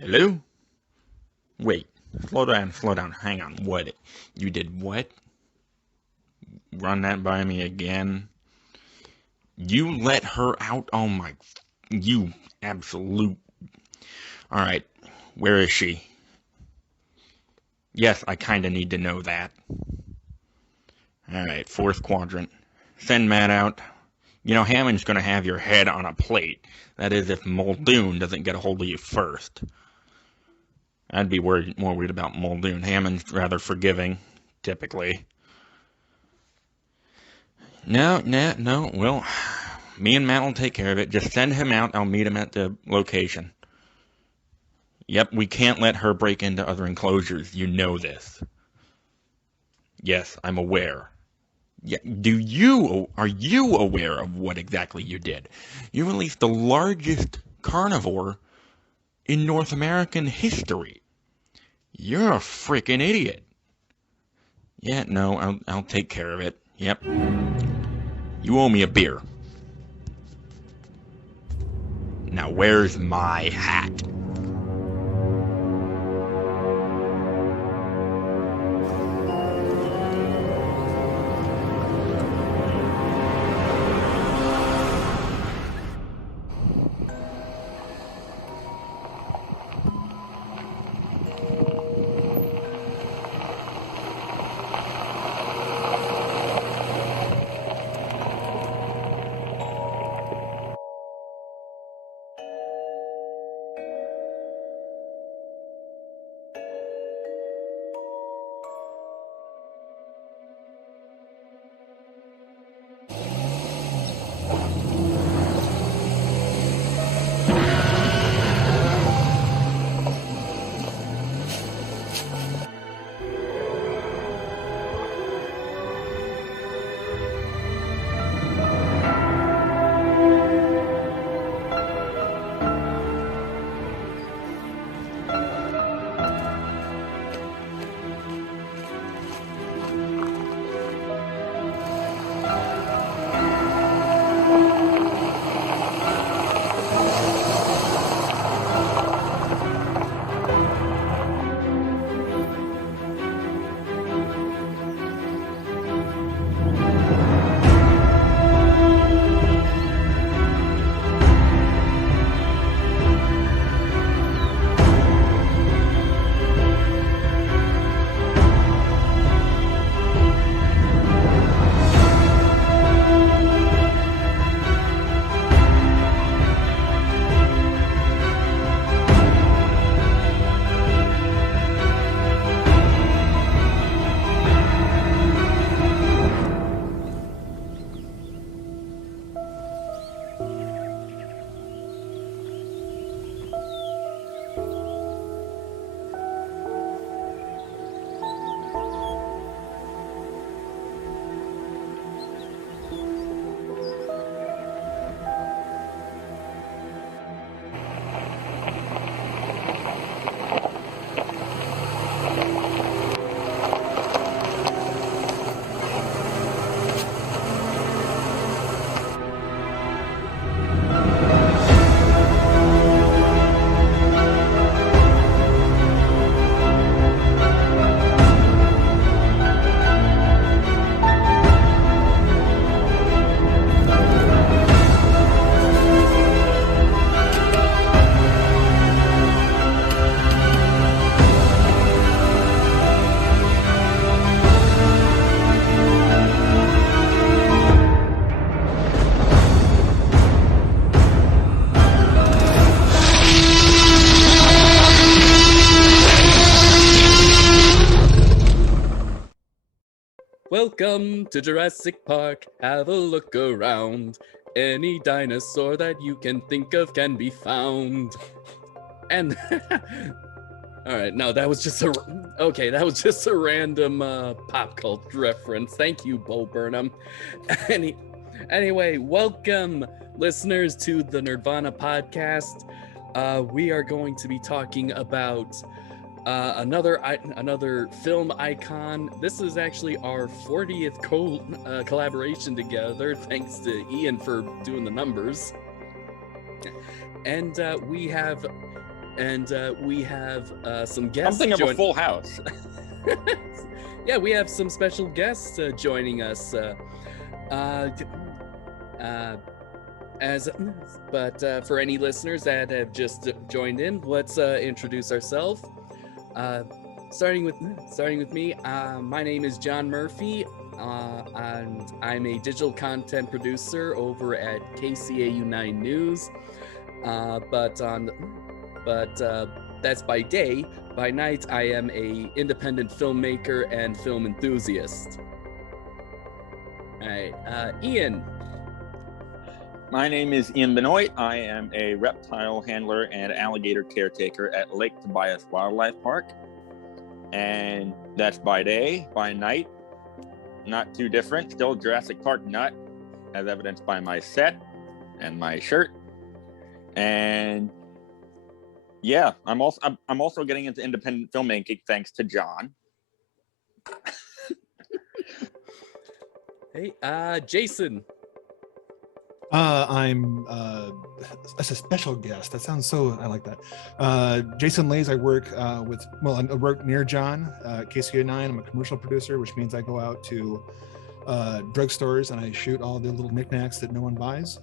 Hello? Wait, slow down, hang on. What? You did what? Run that by me again? You let her out? Oh my. You absolute. Alright, where is she? Yes, I kinda need to know that. Alright, fourth quadrant. Send Matt out. You know, Hammond's gonna have your head on a plate. That is, if Muldoon doesn't get a hold of you first. I'd be more worried about Muldoon. Hammond's rather forgiving, typically. No. Well, me and Matt will take care of it. Just send him out. I'll meet him at the location. Yep, we can't let her break into other enclosures. You know this. Yes, I'm aware. Yeah, are you aware of what exactly you did? You released the largest carnivore in North American history. You're a freaking idiot. Yeah, no, I'll take care of it. Yep. You owe me a beer. Now where's my hat? Welcome to Jurassic Park, have a look around. Any dinosaur that you can think of can be found. And alright, no, that was just a random pop culture reference. Thank you, Bo Burnham. Anyway, welcome listeners to the Nerdvana podcast. We are going to be talking about another film icon. This is actually our 40th collaboration together. Thanks to Ian for doing the numbers. And we have And we have some guests. Something of a full house. Yeah, we have some special guests joining us. For any listeners that have just joined in, let's introduce ourselves. Starting with me. My name is John Murphy, and I'm a digital content producer over at KCAU 9 News. That's by day. By night, I am a independent filmmaker and film enthusiast. All right, Ian. My name is Ian Benoit. I am a reptile handler and alligator caretaker at Lake Tobias Wildlife Park. And that's by day. By night, not too different. Still Jurassic Park nut, as evidenced by my set and my shirt. And yeah, I'm also getting into independent filmmaking thanks to John. Hey, Jason. I'm as a special guest. That sounds so. I like that. Jason Lays. I work I work near John, KCA 9. I'm a commercial producer, which means I go out to drugstores and I shoot all the little knickknacks that no one buys.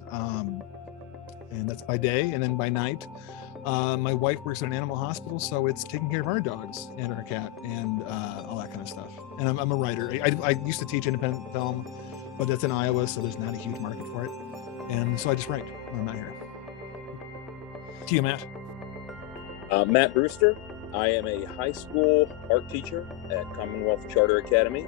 And that's by day, and then by night. My wife works at an animal hospital, so it's taking care of our dogs and our cat and all that kind of stuff. And I'm a writer. I used to teach independent film, but that's in Iowa, so there's not a huge market for it. And so I just write when I'm not here. To you, Matt. Matt Brewster. I am a high school art teacher at Commonwealth Charter Academy.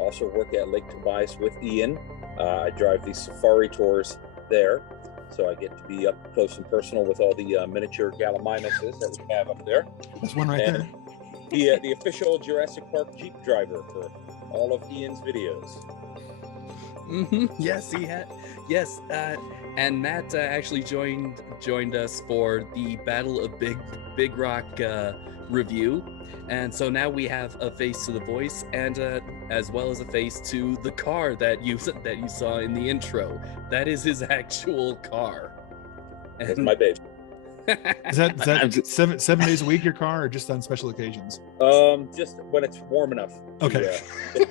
Also work at Lake Tobias with Ian. I drive these safari tours there, so I get to be up close and personal with all the miniature gallimimuses that we have up there. There's one right and there. The official Jurassic Park Jeep driver for all of Ian's videos. Mm-hmm. Yes, he had. Yes, and Matt actually joined us for the Battle of Big Rock review, and so now we have a face to the voice, and as well as a face to the car that you saw in the intro. That is his actual car. That's my baby. Is that 7 days a week your car, or just on special occasions? Just when it's warm enough. Okay. During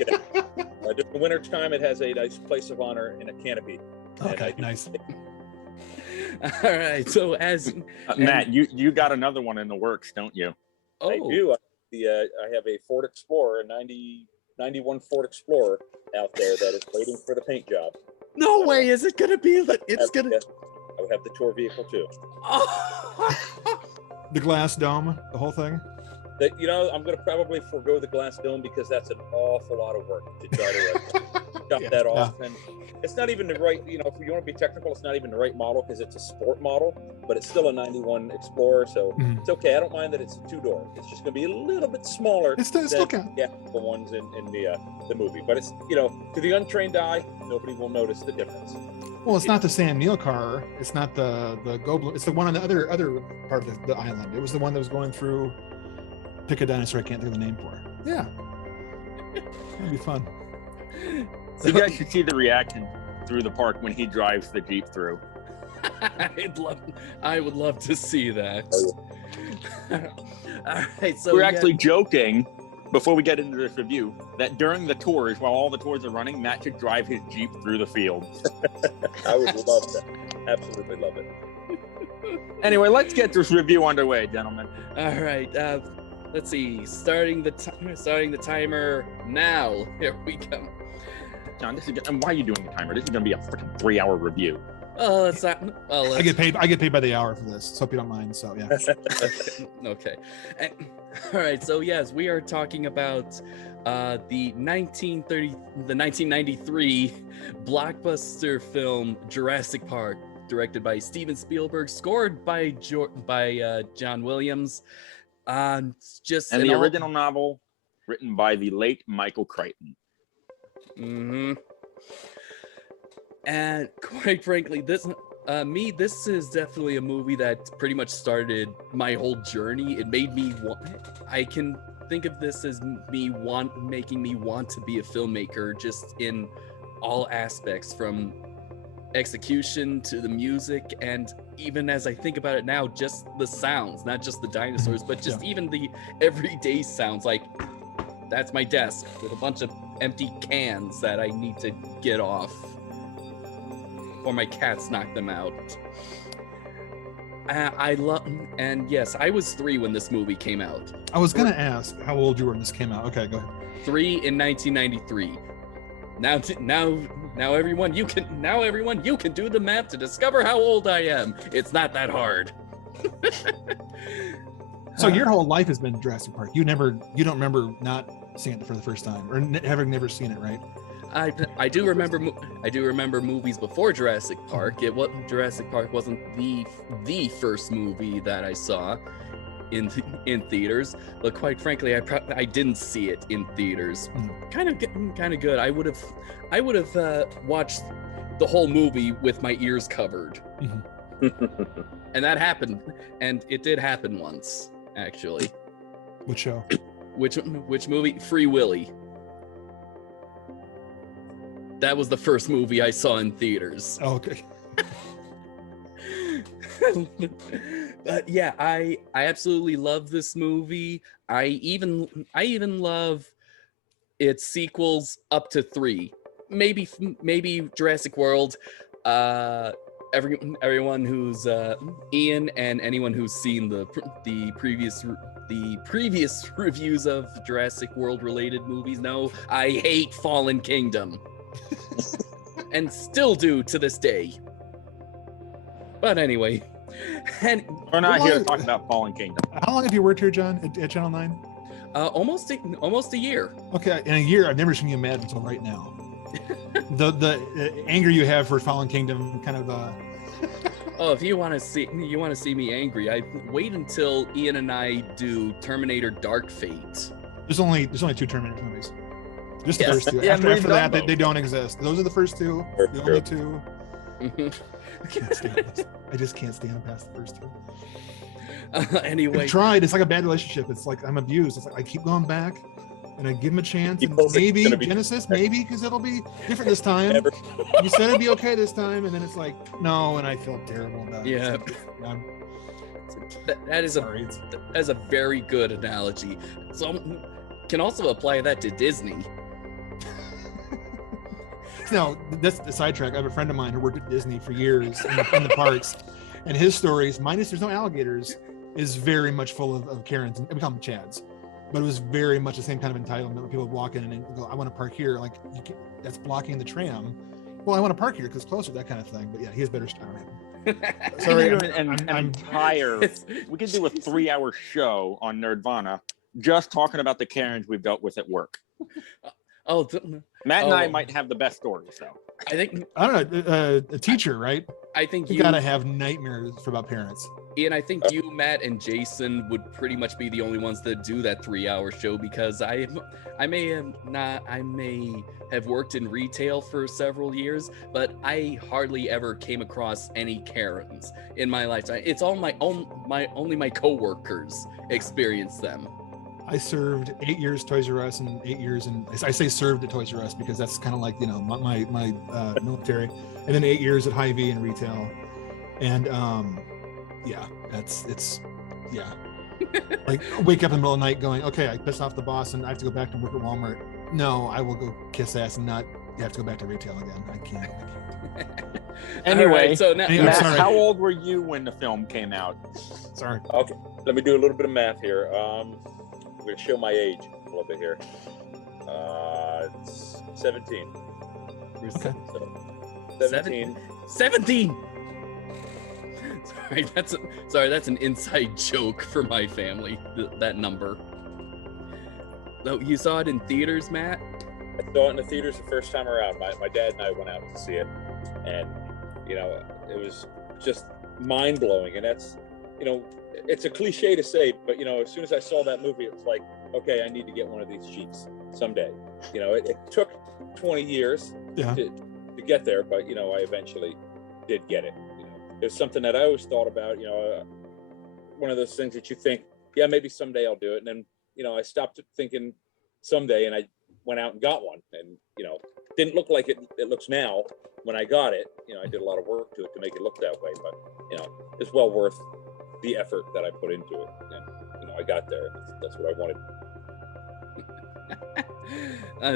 the winter time, it has a nice place of honor in a canopy. Okay, nice. All right. So Matt, you got another one in the works, don't you? Oh. I do. I have a Ford Explorer, a 91 Ford Explorer out there that is waiting for the paint job. No way! Is it gonna be? I will have the tour vehicle too. The glass dome, the whole thing. I'm going to probably forego the glass dome because that's an awful lot of work to try to chop that off. And it's not even the right, if you want to be technical, it's not even the right model because it's a sport model, but it's still a 91 Explorer. So It's okay. I don't mind that it's a two-door. It's just going to be a little bit smaller than the ones in the movie. But it's, to the untrained eye, nobody will notice the difference. Well, it's not the Sam Neill car. It's not the Goblin. It's the one on the other part of the island. It was the one that was going through. Pick a dinosaur I can't think of the name for. Yeah. That'd be fun. You guys should see the reaction through the park when he drives the Jeep through. I would love to see that. All right, so we're actually joking before we get into this review that during the tours, while all the tours are running, Matt should drive his Jeep through the field. I would love that. Absolutely love it. Anyway, let's get this review underway, gentlemen. All right. Let's see. Starting the timer now. Here we go. John, why are you doing the timer? This is going to be a freaking 3-hour review. Oh, it's not. Well, I get paid by the hour for this. So hope you don't mind. So yeah. Okay. All right. So yes, we are talking about the 1993 blockbuster film Jurassic Park, directed by Steven Spielberg, scored by John Williams. And the original novel written by the late Michael Crichton. Mm-hmm. And quite frankly, this is definitely a movie that pretty much started my whole journey. It made me I can think of this as making me want to be a filmmaker, just in all aspects, from execution to the music, and even as I think about it now, just the sounds, not just the dinosaurs, but just even the everyday sounds. Like, that's my desk with a bunch of empty cans that I need to get off, or my cats knock them out. I love, and yes, I was 3 when this movie came out. I was gonna ask how old you were when this came out. Okay, go ahead. 3 in 1993. Now everyone, you can do the math to discover how old I am. It's not that hard. So your whole life has been Jurassic Park. You don't remember not seeing it for the first time, or having never seen it, right? I do remember movies before Jurassic Park. Jurassic Park wasn't the first movie that I saw in theaters, but quite frankly, I didn't see it in theaters. Kind of good. I would have watched the whole movie with my ears covered, and that happened, and it did happen once, actually. Which show? Which movie? Free Willy. That was the first movie I saw in theaters. Oh, okay. But yeah, I absolutely love this movie. I even love its sequels up to 3. Maybe Jurassic World. Everyone who's Ian and anyone who's seen the previous reviews of Jurassic World related movies know I hate Fallen Kingdom. And still do to this day. But anyway, and we're not here to talk about Fallen Kingdom. How long have you worked here, John, at Channel 9? Almost a year. Okay, in a year, I've never seen you mad until right now. the anger you have for Fallen Kingdom, kind of. Oh, if you want to see me angry, I wait until Ian and I do Terminator: Dark Fate. There's only 2 Terminator movies. Just the first 2. Yeah, after that, they don't exist. Those are the first 2. The only 2. I can't stand this. I just can't stand past the first 2. Anyway, I've tried. It's like a bad relationship. It's like I'm abused. It's like I keep going back, and I give them a chance. And maybe Genesis, maybe because it'll be different this time. You said it'd be okay this time, and then it's like no, and I feel terrible about it. Yeah. That is a very good analogy. So can also apply that to Disney. No, that's the sidetrack. I have a friend of mine who worked at Disney for years in the parks, and his stories, minus there's no alligators, is very much full of Karens, and we call them Chads, but it was very much the same kind of entitlement when people walk in and go, I want to park here, like that's blocking the tram. Well, I want to park here because it's closer, that kind of thing. But yeah, he has better style. Sorry, I'm tired. We could do a 3-hour show on Nerdvana just talking about the Karens we've dealt with at work. Matt and I might have the best stories, though. I don't know, a teacher, right? I think you gotta have nightmares about parents. Ian, I think you, Matt, and Jason would pretty much be the only ones that do that 3-hour show, because I may have worked in retail for several years, but I hardly ever came across any Karens in my lifetime. It's all only my coworkers experience them. I served 8 years Toys R Us and 8 years, and I say served at Toys R Us because that's kind of like, you know, my military, and then 8 years at Hy-Vee in retail, and yeah, it's like wake up in the middle of the night going, okay, I pissed off the boss and I have to go back to work at Walmart. No, I will go kiss ass and not have to go back to retail again. I can't. Anyway, right, so now, Matt, how old were you when the film came out? Sorry. Okay, let me do a little bit of math here. I'm going to show my age a little bit here. 17. Okay. So, 17. 17. Sorry, that's an inside joke for my family. That number. So you saw it in theaters, Matt? I saw it in the theaters the first time around. My dad and I went out to see it, and you know, it was just mind blowing. And that's, you know, it's a cliche to say, but you know, as soon as I saw that movie, it was like, okay, I need to get one of these sheets someday. You know, it took 20 years to get there, but you know, I eventually did get it. You know, it's something that I always thought about. You know, one of those things that you think, yeah, maybe someday I'll do it, and then you know, I stopped thinking someday, and I went out and got one, and didn't look like it looks now when I got it. I did a lot of work to it to make it look that way, but it's well worth the effort that I put into it, and I got there. That's what I wanted.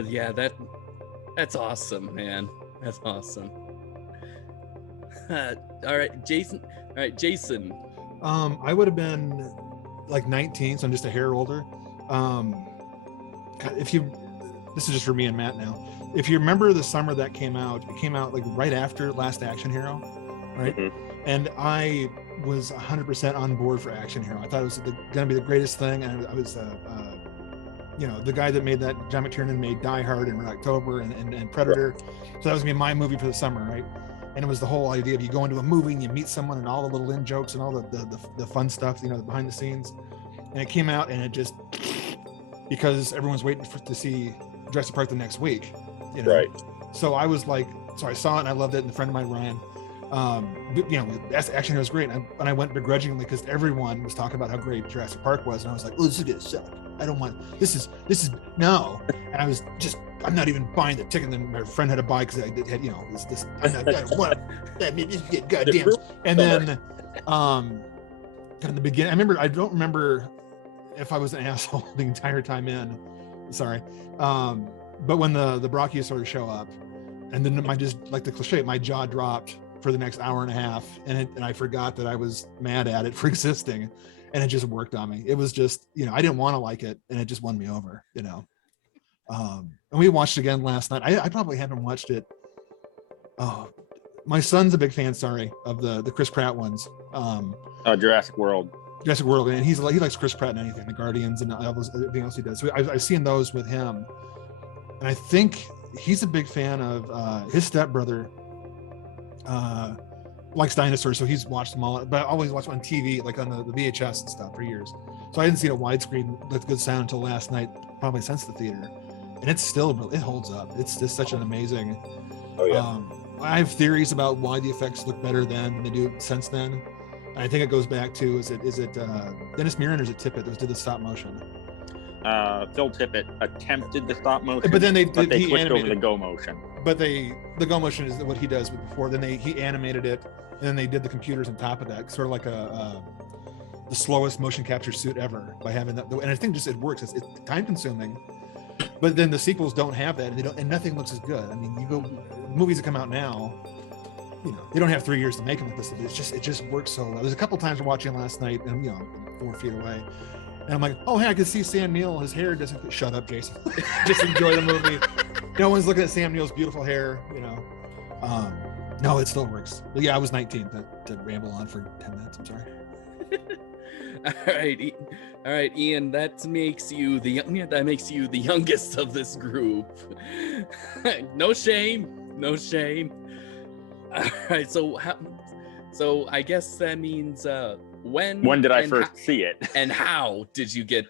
Yeah, that's awesome, man. That's awesome. All right, Jason. I would have been like 19, so I'm just a hair older. This is just for me and Matt now. If you remember the summer that came out, it came out like right after Last Action Hero, right? Mm-hmm. And I was 100% on board for Action Hero. I thought it was going to be the greatest thing. And I was, the guy that made that, John McTiernan, made Die Hard and Red October and Predator. So that was going to be my movie for the summer, right? And it was the whole idea of you go into a movie and you meet someone and all the little in jokes and all the fun stuff, the behind the scenes. And it came out and it just, because everyone's waiting to see Jurassic Park the next week, Right. So I was like, so I saw it and I loved it. And a friend of mine, Ryan, Action Hero was great. And I went begrudgingly because everyone was talking about how great Jurassic Park was. And I was like, oh, this is going to suck. I don't want, this is no. And I was just, I'm not even buying the ticket. And then my friend had to buy because I had, this, I don't want that. Maybe just get goddamn. And then, in the beginning, I don't remember if I was an asshole the entire time in. Sorry. But when the Brachiosaurs show up, and then just like the cliche, my jaw dropped for the next hour and a half, and I forgot that I was mad at it for existing, and it just worked on me. It was just, I didn't want to like it, and it just won me over, And we watched it again last night. I probably haven't watched it. Oh, my son's a big fan. Sorry, of the Chris Pratt ones. Jurassic World. Jurassic World, and he likes Chris Pratt and anything, the Guardians and everything else he does. So I've seen those with him, and I think he's a big fan of his stepbrother. Likes dinosaurs, so he's watched them all. But I always watch them on TV, like on the VHS and stuff, for years. So I didn't see a widescreen with good sound until last night, probably since the theater, and it holds up. It's just such an amazing. Oh yeah. I have theories about why the effects look better then than they do since then. And I think it goes back to is it Dennis Muren or is it Tippett that did the stop motion? Phil Tippett attempted the stop motion, but then they switched over the go motion. But the go motion is what he does before. Then he animated it, and then they did the computers on top of that, sort of like the slowest motion capture suit ever by having that. And I think just it works. It's time consuming, but then the sequels don't have that, and nothing looks as good. I mean, you go movies that come out now. They don't have 3 years to make them like this. It just works so well. There's a couple times we're watching last night, and I'm 4 feet away, and I'm like, oh hey, I can see Sam Neill. His hair doesn't. Shut up, Jason. Just enjoy the movie. No one's looking at Sam Neill's beautiful hair. No, it still works. But yeah, I was 19 to ramble on for 10 minutes. I'm sorry. All right, Ian. That makes you the youngest of this group. No shame. All right, so I guess that means when did I first see it, and how did you get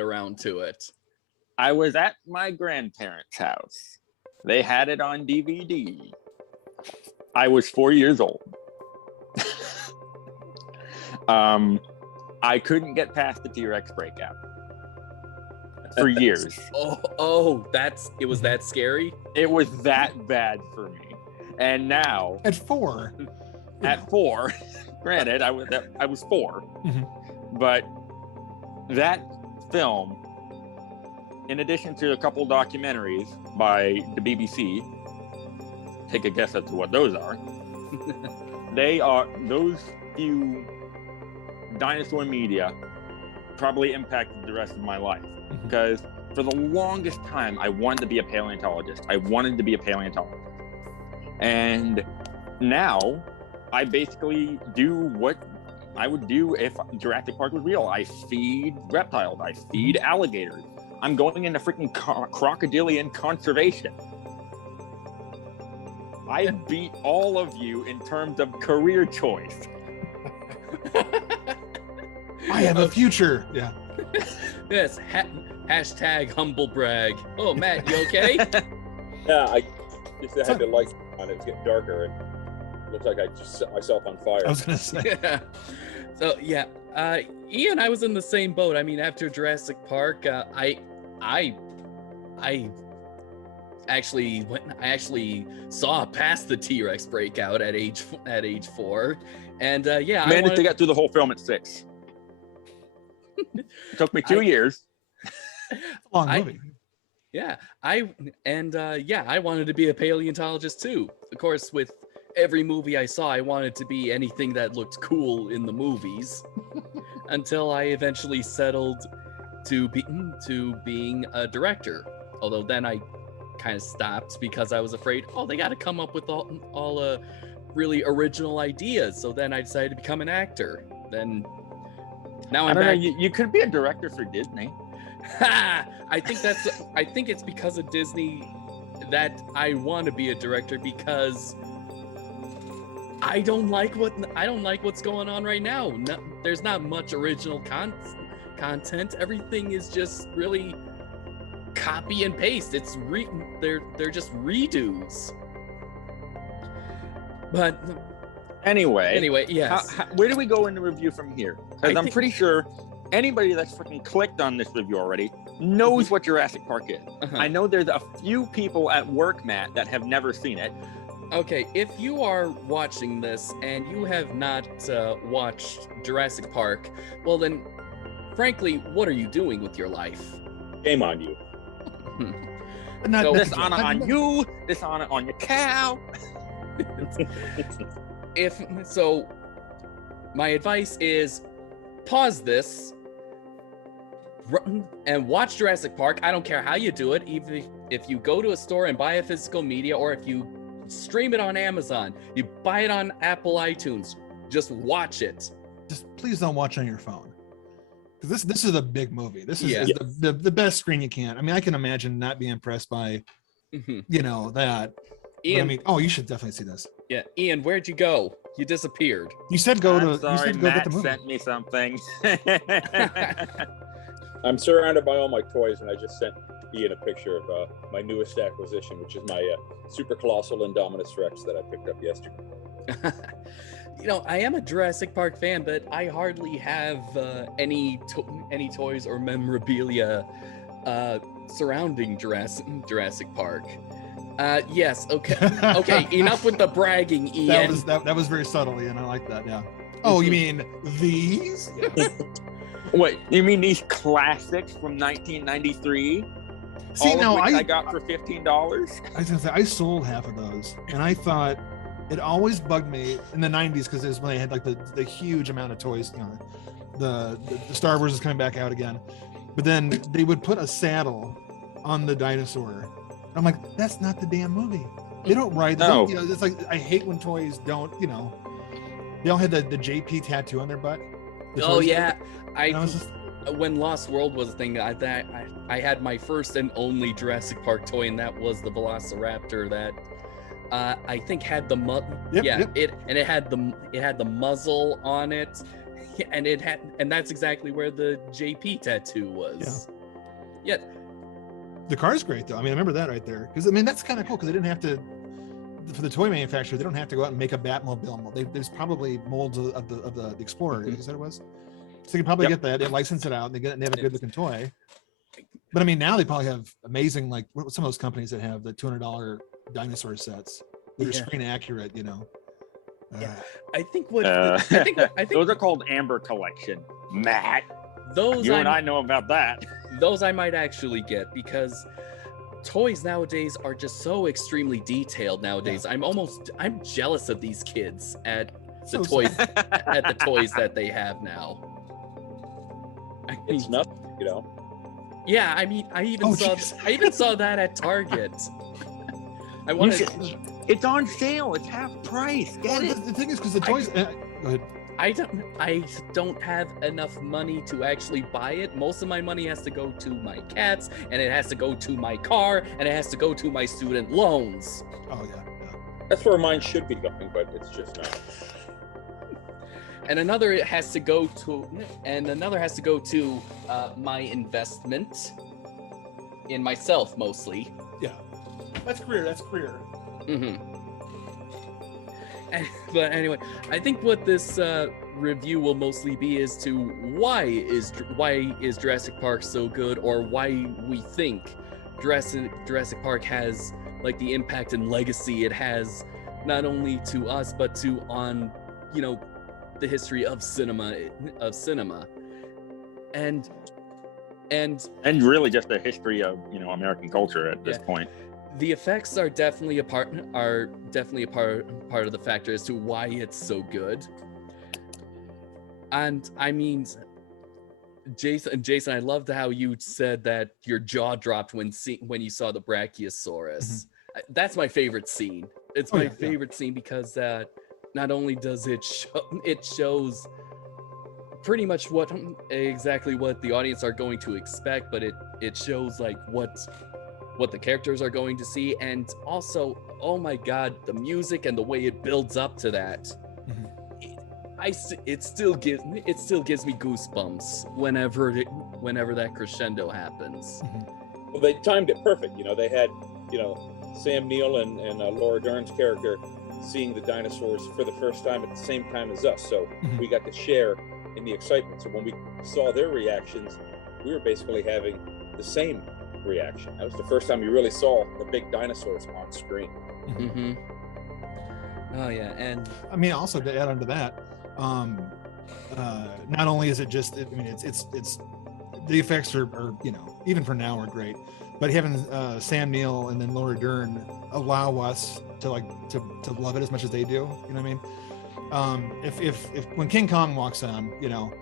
around to it? I was at my grandparents' house. They had it on DVD. I was 4 years old. I couldn't get past the T-Rex breakout for years. It was that scary? It was that bad for me. And now at 4, granted, I was 4, mm-hmm. But that film, in addition to a couple documentaries by the BBC, take a guess as to what those are. Those few dinosaur media probably impacted the rest of my life, mm-hmm. because for the longest time I wanted to be a paleontologist. And now I basically do what I would do if Jurassic Park was real. I feed reptiles. I feed alligators. I'm going into freaking crocodilian conservation. I beat all of you in terms of career choice. I have a future. Yeah. Yes. Hashtag humble brag. Oh, Matt, you okay? Yeah, I just had the lights on. It was getting darker, and it looked like I just set myself on fire. I was gonna say. Yeah. So yeah, Ian, I was in the same boat. I mean, after Jurassic Park, I actually saw past the T-Rex breakout at age 4, and yeah, Managed to get through the whole film at 6. It took me 2 years. Long movie. Yeah, I wanted to be a paleontologist too. Of course, with every movie I saw, I wanted to be anything that looked cool in the movies, until I eventually settled to being a director. Although then I kind of stopped because I was afraid, they got to come up with all really original ideas. So then I decided to become an actor. Then now I'm back. You could be a director for Disney. I think it's because of Disney that I want to be a director, because I don't like what's going on right now. There's not much original content. Everything is just really copy and paste. They're just redos. But anyway, yes. Where do we go in the review from here? Because I'm pretty sure anybody that's freaking clicked on this review already knows what Jurassic Park is. I know there's a few people at work, Matt, that have never seen it. Okay, if you are watching this and you have not watched Jurassic Park, well then, frankly, what are you doing with your life? Shame on you. Dishonor on you, dishonor on your cow. My advice is pause this and watch Jurassic Park. I don't care how you do it, even if you go to a store and buy a physical media, or if you stream it on Amazon, you buy it on Apple iTunes, just watch it. Just please don't watch on your phone, because this is a big movie. This is the best screen you can. I mean, I can imagine not being impressed by that. Ian, you should definitely see this. Yeah, Ian, where'd you go? You disappeared. You said go Matt get the movie. Sent me something. I'm surrounded by all my toys, and I just sent Ian a picture of my newest acquisition, which is my super colossal Indominus Rex that I picked up yesterday. I am a Jurassic Park fan, but I hardly have any toys or memorabilia surrounding Jurassic Park. Yes. Okay. Okay. Enough with the bragging, Ian. That was very subtle, Ian. I like that. Yeah. Oh, you mean these? Wait, you mean these classics from 1993? See, no, I got for $15. I was gonna say I sold half of those, and I thought it always bugged me in the 90s, because it was when they had like the huge amount of toys. The Star Wars is coming back out again, but then they would put a saddle on the dinosaur. I'm like, that's not the damn movie. They don't ride. No. It's like, I hate when toys don't. They all had the JP tattoo on their butt. Oh yeah, when Lost World was a thing, I had my first and only Jurassic Park toy, and that was the Velociraptor that I think had the it had the muzzle on it, and that's exactly where the JP tattoo was. Yeah. The car's great though. I mean, I remember that right there, because I mean that's kind of cool, because they didn't have to. For the toy manufacturer, they don't have to go out and make a Batmobile mold. There's probably molds of the Explorer. You said it was. So you can probably get that. They license it out, and they have a good looking toy. But I mean, now they probably have amazing, like some of those companies that have the $200 dinosaur sets that are screen accurate. I think those are called Amber Collection, Matt. And I know about that. Those I might actually get, because toys nowadays are just so extremely detailed nowadays. I'm jealous of these kids at the toys that they have now. It's nothing, Yeah, I mean, I even saw that at Target. It's on sale. It's half price. Get it. The thing is, because the toys. Go ahead. I don't have enough money to actually buy it. Most of my money has to go to my cats, and it has to go to my car, and it has to go to my student loans. Oh yeah. That's where mine should be going, but it's just not. And another has to go to my investment in myself, mostly. Yeah, that's career. Mm-hmm. But anyway, I think what this review will mostly be is to why is Jurassic Park so good, or why we think Jurassic Park has like the impact and legacy it has, not only to us but to on, you know, the history of cinema, and really just the history of, you know, American culture at this point. the effects are definitely a part of the factor as to why it's so good. And I mean, Jason, I loved how you said that your jaw dropped when you saw the Brachiosaurus. That's my favorite scene. It's my favorite scene because not only does it shows pretty much exactly what the audience are going to expect, but it shows like what the characters are going to see, and also, oh my god, the music and the way it builds up to that. It still gives me goosebumps whenever that crescendo happens. Well, they timed it perfect. You know, they had, you know, Sam Neill and Laura Dern's character seeing the dinosaurs for the first time at the same time as us, so we got to share in the excitement. So when we saw their reactions, we were basically having the same reaction. That was the first time you really saw the big dinosaurs on screen. Oh yeah, and I mean, also to add on to that, not only is it just, I mean, it's the effects are, you know, even for now are great, but having Sam Neill and then Laura Dern allow us to love it as much as they do, you know what I mean? If when King Kong walks on, you know,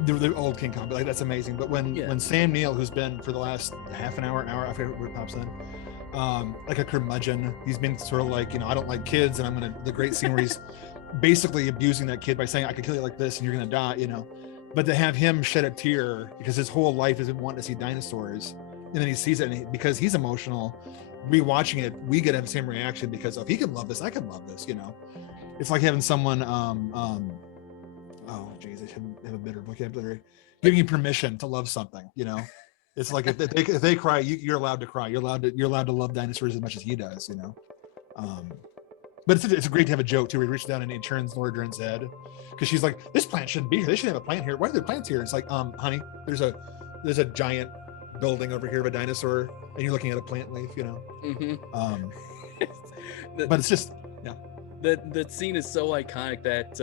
the old King Kong, but like that's amazing. But when Sam Neill, who's been for the last half an hour, I forget where it pops in, like a curmudgeon, he's been sort of like, you know, I don't like kids, and the great scene where he's basically abusing that kid by saying, I could kill you like this and you're gonna die, you know. But to have him shed a tear because his whole life has been wanting to see dinosaurs, and then he sees it, and because he's emotional, rewatching it, we get the same reaction because if he can love this, I can love this, you know. It's like having someone oh geez, I shouldn't have a better vocabulary, giving you permission to love something, you know. It's like if they cry, you're allowed to cry. You're allowed to love dinosaurs as much as he does, you know. But it's great to have a joke too. Where he reaches down and he turns Laura Dern's head because she's like, "This plant shouldn't be here. They shouldn't have a plant here. Why are there plants here?" It's like, honey, there's a giant building over here of a dinosaur, and you're looking at a plant leaf, you know. But it's just, yeah. That scene is so iconic that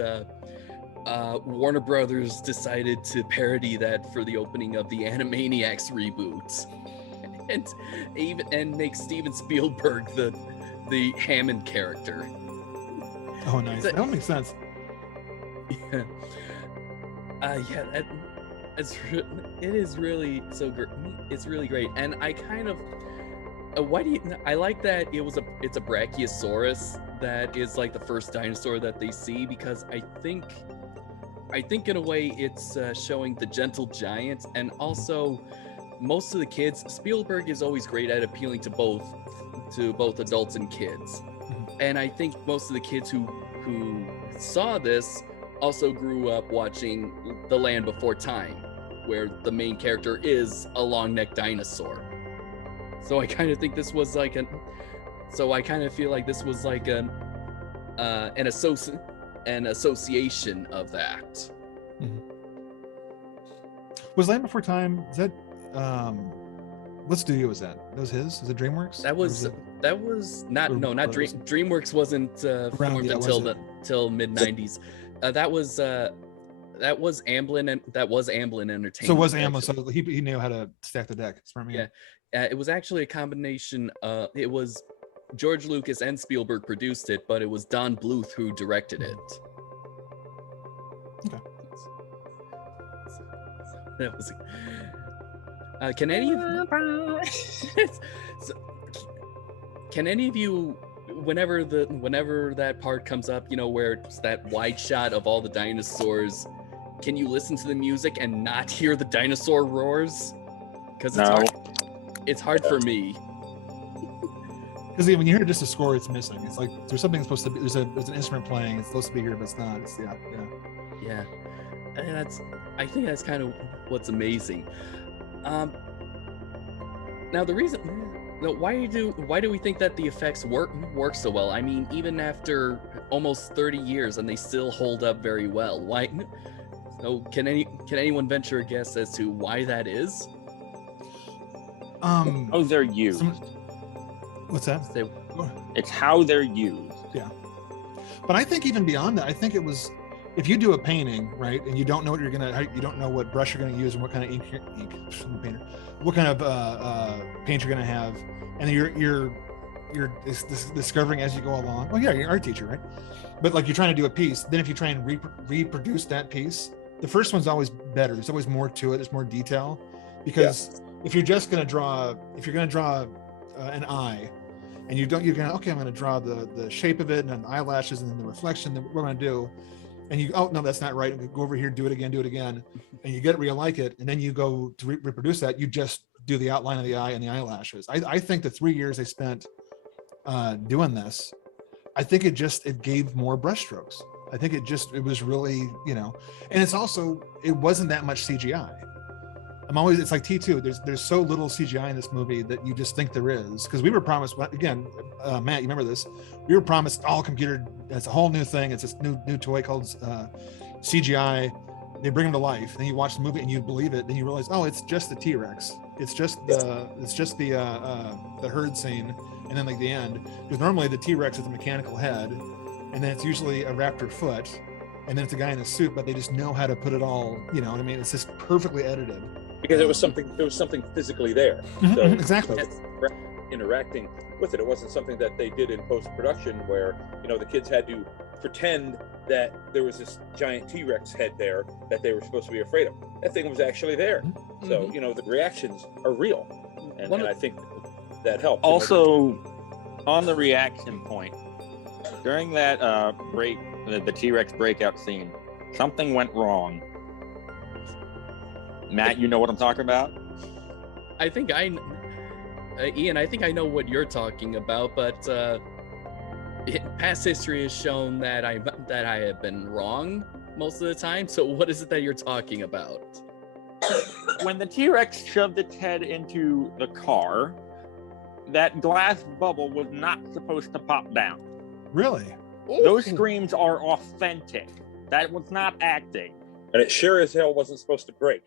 Warner Brothers decided to parody that for the opening of the Animaniacs reboot, and make Steven Spielberg the Hammond character. Oh, nice. That makes sense. Yeah. It is really so great. It's really great, and I kind of I like that it's a Brachiosaurus that is like the first dinosaur that they see, because I think in a way it's showing the gentle giant, and also most of the kids. Spielberg is always great at appealing to both adults and kids, and I think most of the kids who saw this also grew up watching The Land Before Time, where the main character is a long-necked dinosaur. So I kind of think this was like an association of that. Was Land Before Time, is that what studio was that? That was his? Is it DreamWorks? That was not DreamWorks wasn't formed until mid '90s. That was Amblin Entertainment. So it was Amblin, so he knew how to stack the deck. Smart man. Yeah, it was actually a combination. It was George Lucas and Spielberg produced it, but it was Don Bluth who directed it. Okay. That was. Can any of you, whenever that part comes up, you know, where it's that wide shot of all the dinosaurs, can you listen to the music and not hear the dinosaur roars? Because it's hard for me. Because when you hear just a score, it's missing. It's like there's something supposed to be. There's an instrument playing. It's supposed to be here, but it's not. It's yeah. And I think that's kind of what's amazing. Now the reason, why do we think that the effects work so well? I mean, even after almost 30 years, and they still hold up very well. Why? So can anyone venture a guess as to why that is? They're you. What's that? Say, It's how they're used. But I think even beyond that, I think it was, if you do a painting, right, and you don't know what you don't know what brush you're gonna use and what kind of ink painter, what kind of paint you're gonna have, and you're discovering as you go along. Well, yeah, you're an art teacher, right? But like you're trying to do a piece, then if you try and reproduce that piece, the first one's always better. There's always more to it. There's more detail, because if you're just gonna draw, an eye, and you're gonna okay, I'm gonna draw the shape of it and then the eyelashes and then the reflection that we're gonna do, and you no, that's not right. Go over here, do it again, and you get it where you like it, and then you go to reproduce that. You just do the outline of the eye and the eyelashes. I think the 3 years they spent doing this, I think it gave more brushstrokes. I think it was really, and it's also, it wasn't that much CGI. It's like T2, there's so little CGI in this movie that you just think there is, because we were promised, again, Matt, you remember this, we were promised all computer, it's a whole new thing, it's this new toy called CGI, they bring them to life, and then you watch the movie and you believe it, then you realize, oh, it's just the T-Rex, it's just the herd scene, and then like the end, because normally the T-Rex is a mechanical head, and then it's usually a raptor foot, and then it's a guy in a suit, but they just know how to put it all, you know what I mean? It's just perfectly edited. Because there was something physically there. So exactly. Interacting with it. It wasn't something that they did in post-production where, the kids had to pretend that there was this giant T-Rex head there that they were supposed to be afraid of. That thing was actually there. So, the reactions are real. And I think that helps. Also, on the reaction point, during that break, the T-Rex breakout scene, something went wrong. Matt, you know what I'm talking about? Ian, I think I know what you're talking about, but past history has shown that I have been wrong most of the time. So what is it that you're talking about? When the T-Rex shoved its head into the car, that glass bubble was not supposed to pop down. Really? Those screams are authentic. That was not acting. And it sure as hell wasn't supposed to break.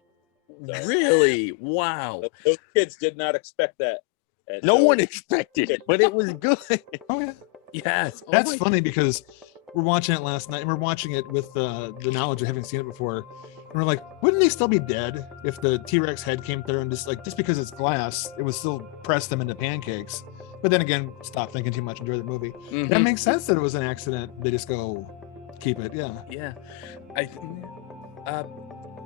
So, really? Wow. Those kids did not expect that. And no one expected it, but it was good. Oh, yeah. Yes. That's funny, because we're watching it last night, and we're watching it with the knowledge of having seen it before. And we're like, wouldn't they still be dead if the T-Rex head came through and just because it's glass, it would still press them into pancakes? But then again, stop thinking too much, enjoy the movie. That makes sense that it was an accident. They just go, keep it. Yeah. Yeah.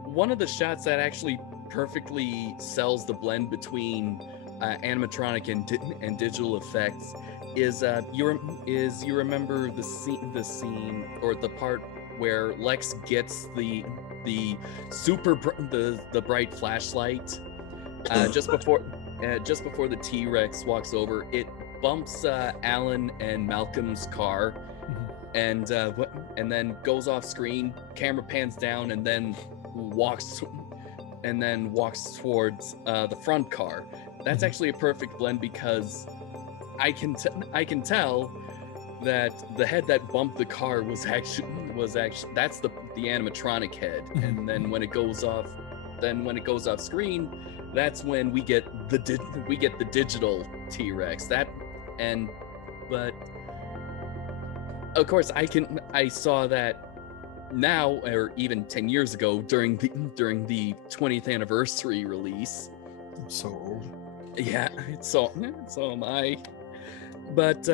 One of the shots that actually perfectly sells the blend between animatronic and digital effects is you remember the scene or the part where Lex gets the bright flashlight just before the T-Rex walks over. It bumps Alan and Malcolm's car, and then goes off screen. Camera pans down and then walks towards the front car. That's actually a perfect blend, because I can tell that the head that bumped the car was actually that's the animatronic head, and then when it goes off screen, that's when we get the digital T-Rex. But of course I saw that now, or even 10 years ago during the 20th anniversary release. I'm so old. Yeah, so am I. But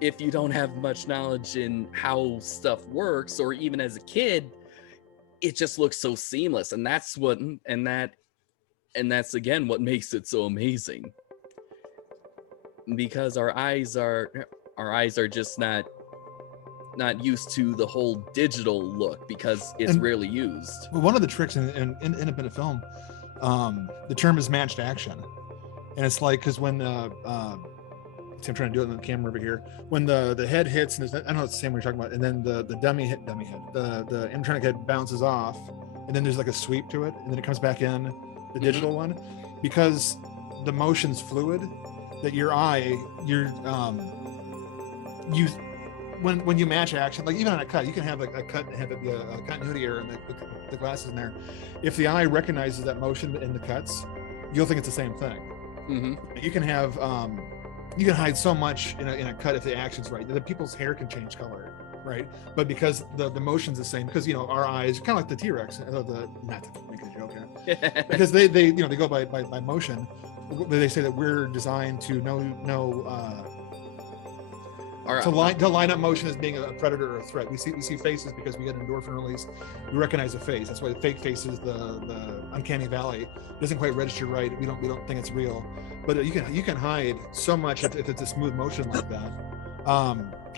if you don't have much knowledge in how stuff works, or even as a kid, it just looks so seamless, and that's again what makes it so amazing. Because our eyes are just not used to the whole digital look, because it's rarely used. Well, one of the tricks in independent film, the term is matched action, and it's like, because when I'm trying to do it on the camera over here, when the head hits, and I don't know it's the same one you're talking about, and then the dummy head, the animatronic head bounces off, and then there's like a sweep to it, and then it comes back in the digital one, because the motion's fluid, that your eye, when you match action, like even on a cut, you can have a cut and have it be a continuity error, and the glasses in there. If the eye recognizes that motion in the cuts, you'll think it's the same thing. Mm-hmm. You can have you can hide so much in a cut if the action's right. The people's hair can change color, right? But because the motion's the same, because our eyes kind of like the T-Rex, not to make a joke here, because they go by motion. They say that we're designed to to line up motion as being a predator or a threat. We see faces because we get endorphin release. We recognize a face. That's why the fake faces, the uncanny valley doesn't quite register right. We don't think it's real. But you can hide so much if it's a smooth motion like that.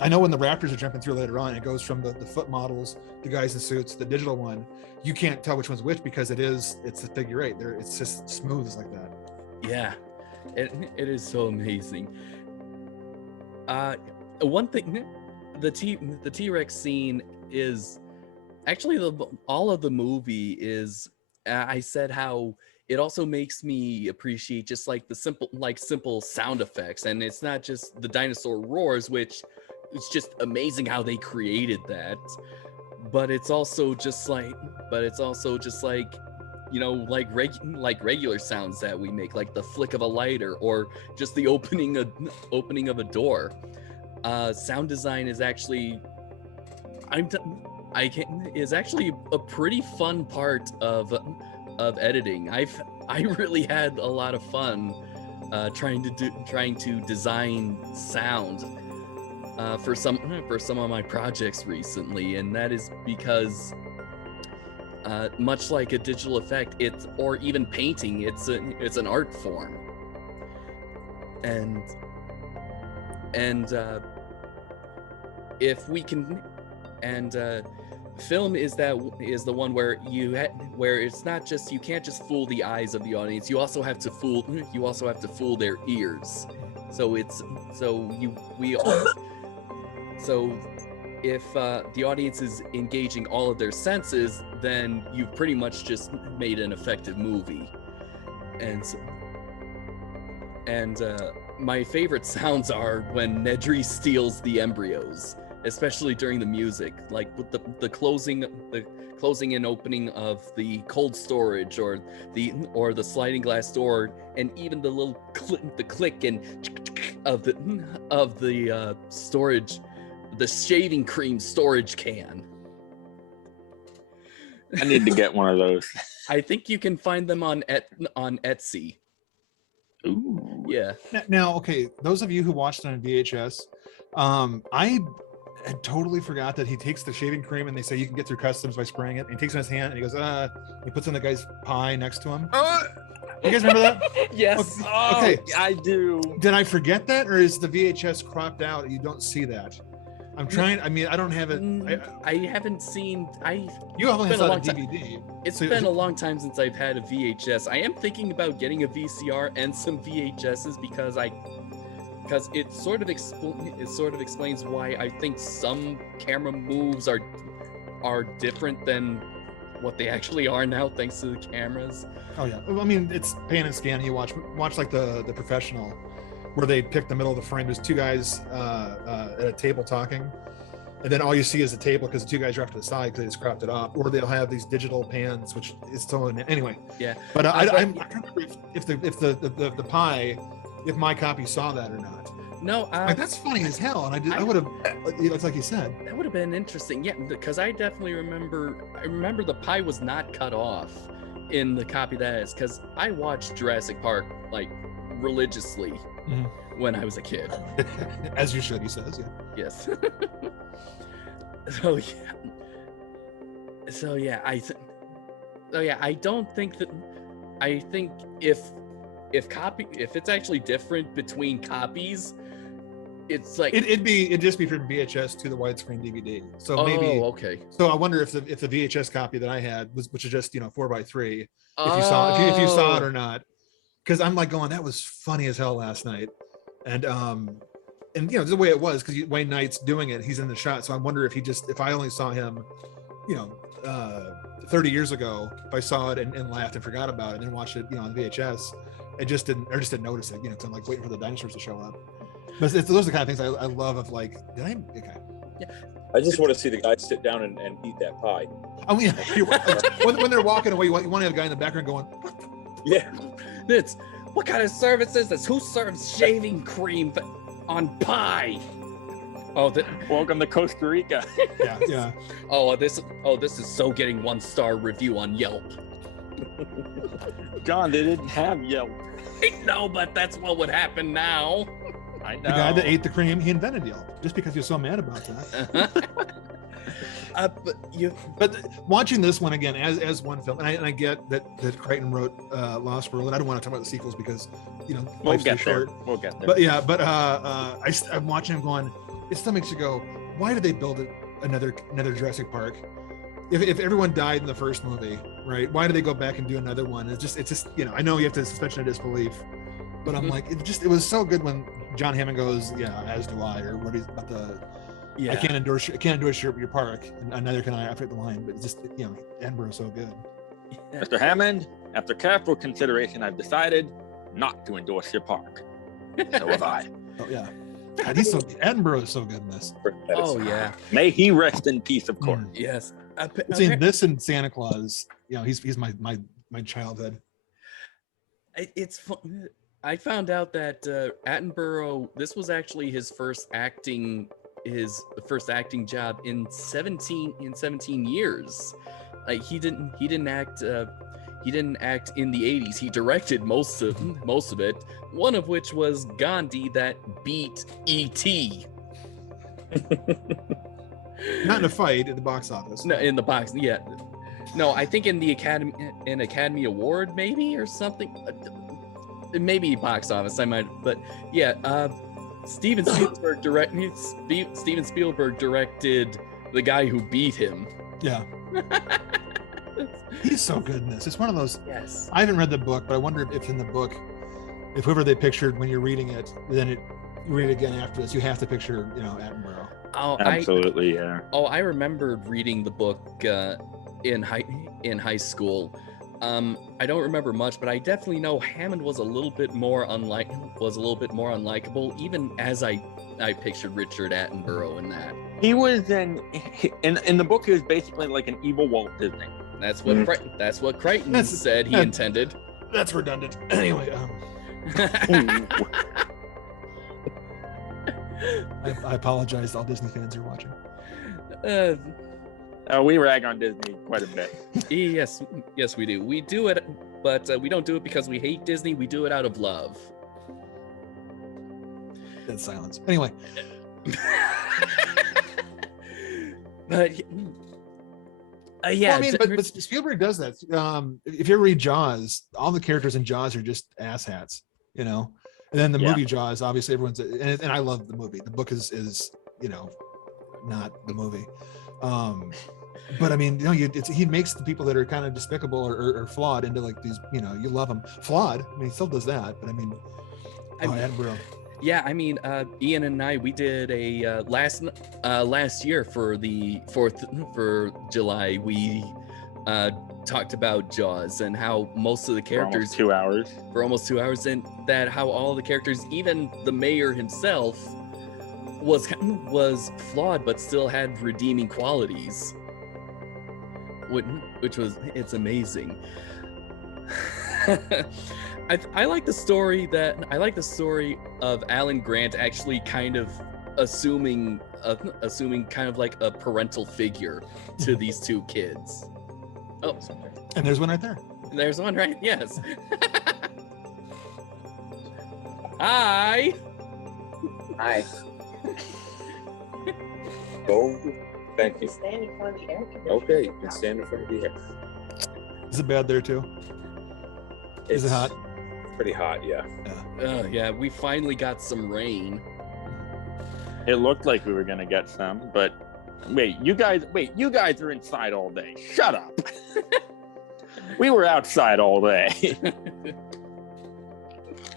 I know when the Raptors are jumping through later on, it goes from the foot models, the guys in suits, the digital one. You can't tell which one's which because it's the figure eight. It's just smooth as like that. Yeah, it is so amazing. One thing, the T-Rex scene is actually all of the movie is. I said how it also makes me appreciate just like the simple sound effects, and it's not just the dinosaur roars, which it's just amazing how they created that. But it's also just like regular sounds that we make, like the flick of a lighter or just the opening of a door. Sound design is actually is actually a pretty fun part of editing. I really had a lot of fun trying to design sound for some of my projects recently, and that is because much like a digital effect, or even painting, it's an art form, and if we can, film is the one where where it's not just, you can't just fool the eyes of the audience, you also have to fool their ears. So if the audience is engaging all of their senses, then you've pretty much just made an effective movie. And my favorite sounds are when Nedry steals the embryos, especially during the music, like with the closing and opening of the cold storage, or the sliding glass door, and even the little click and of the storage, the shaving cream storage can. I need to get one of those. I think you can find them on Etsy. Ooh. Yeah. Now, okay, those of you who watched it on VHS, I had totally forgot that he takes the shaving cream and they say you can get through customs by spraying it. And he takes it in his hand and he goes, he puts in the guy's pie next to him. You guys remember that? Yes. Okay. I do. Did I forget that, or is the VHS cropped out and you don't see that? I'm trying. I mean, I don't have it. I haven't seen. You only been a saw long the time. DVD. It's been a long time since I've had a VHS. I am thinking about getting a VCR and some VHSs because it sort of explains why I think some camera moves are different than what they actually are now, thanks to the cameras. Oh yeah. Well, I mean, it's pan and scan. You watch like the Professional, where they pick the middle of the frame. There's two guys at a table talking, and then all you see is the table because the two guys are off to the side because they just cropped it off. Or they'll have these digital pans, which is still anyway. Yeah. But I'm trying to remember if the pie, if my copy saw that or not. No, like, that's funny as hell, and I would have. It's like you said. That would have been interesting, yeah, because I definitely remember. I remember the pie was not cut off in the copy that is, because I watched Jurassic Park like religiously when I was a kid. As you should, he says, yeah. Yes. So yeah, I don't think that. I think if it's actually different between copies, it's like it'd just be from VHS to the widescreen DVD. So maybe okay. So I wonder if the VHS copy that I had which is just 4:3, if you saw it or not, because I'm like going, that was funny as hell last night, and the way it was, because Wayne Knight's doing it, he's in the shot, so I wonder if I only saw him 30 years ago, if I saw it and laughed and forgot about it and then watched it on VHS, I just didn't notice it, because I'm like waiting for the dinosaurs to show up. But those are the kind of things I love, of like, okay. Yeah. I just want to see the guy sit down and eat that pie. Oh yeah. when they're walking away, you want to have a guy in the background going, what the? Yeah. It's What kind of service is this? Who serves shaving cream on pie? Oh, Welcome to Costa Rica. Yeah. this is so getting 1-star review on Yelp. John, they didn't have Yelp. No, but that's what would happen now. I know. The guy that ate the cream, he invented Yelp just because he was so mad about that. But watching this one again as one film, and I get that Crichton wrote Lost World, and I don't want to talk about the sequels because We'll life's too get there. short. We'll get there. But yeah, I'm watching him going. It still makes you go, why did they build another Jurassic Park? If everyone died in the first movie, right? Why do they go back and do another one? It's just I know you have to suspension of disbelief, but I'm like, it was so good when John Hammond goes, yeah, as do I, or what he's about the. Yeah. I can't endorse your park, and neither can I. I forget the line, but it's just Edinburgh's so good. Mr. Hammond, after careful consideration, I've decided not to endorse your park. So have I. Oh yeah, God, Edinburgh is so good in this. Oh yeah. May he rest in peace, of course. Yes. Between this and Santa Claus, he's my childhood. It's fun. I found out that Attenborough, this was actually his first acting job in 17 years. Like he didn't act in the 80s. He directed most of it, one of which was Gandhi that beat E.T. Not in a fight, at the box office. No, in the box, yeah. No, I think in the Academy Award maybe or something. Maybe box office, I might, but yeah. Steven Spielberg directed the guy who beat him. Yeah. He's so good in this. It's one of those. Yes. I haven't read the book, but I wonder if in the book, if whoever they pictured when you're reading it, then you read it again after this, you have to picture, Attenborough. Oh, Absolutely, yeah. Oh, I remembered reading the book in high school. I don't remember much, but I definitely know Hammond was a little bit more unlikable, even as I pictured Richard Attenborough in that. He was in the book. He was basically like an evil Walt Disney. That's what Crichton said he intended. That's redundant. Anyway, I apologize to all Disney fans who are watching. We rag on Disney quite a bit. Yes, we do. We do it, but we don't do it because we hate Disney. We do it out of love. Dead silence. Anyway. But yeah. Well, but Spielberg does that. If you ever read Jaws, all the characters in Jaws are just asshats, And then the movie Jaws, obviously everyone's, and I love the movie. The book is not the movie. But I mean, he makes the people that are kind of despicable or flawed into like these, you love them. Flawed. I mean, he still does that, but I mean, Attenborough. Yeah, I mean, Ian and I, we did a last year for the 4th for July. We talked about Jaws and how most of the characters for almost 2 hours, and that how all the characters, even the mayor himself, was flawed but still had redeeming qualities, it's amazing. I like the story of Alan Grant actually kind of assuming kind of like a parental figure to these two kids. Oh, and there's one right there. There's one, right? Yes. Hi. Oh, thank you. Stand in front of the air conditioner. Okay, you can stand in front of the air. Is it bad there too? Is it hot? Pretty hot, yeah. Yeah, we finally got some rain. It looked like we were gonna get some, but you guys are inside all day. Shut up. We were outside all day.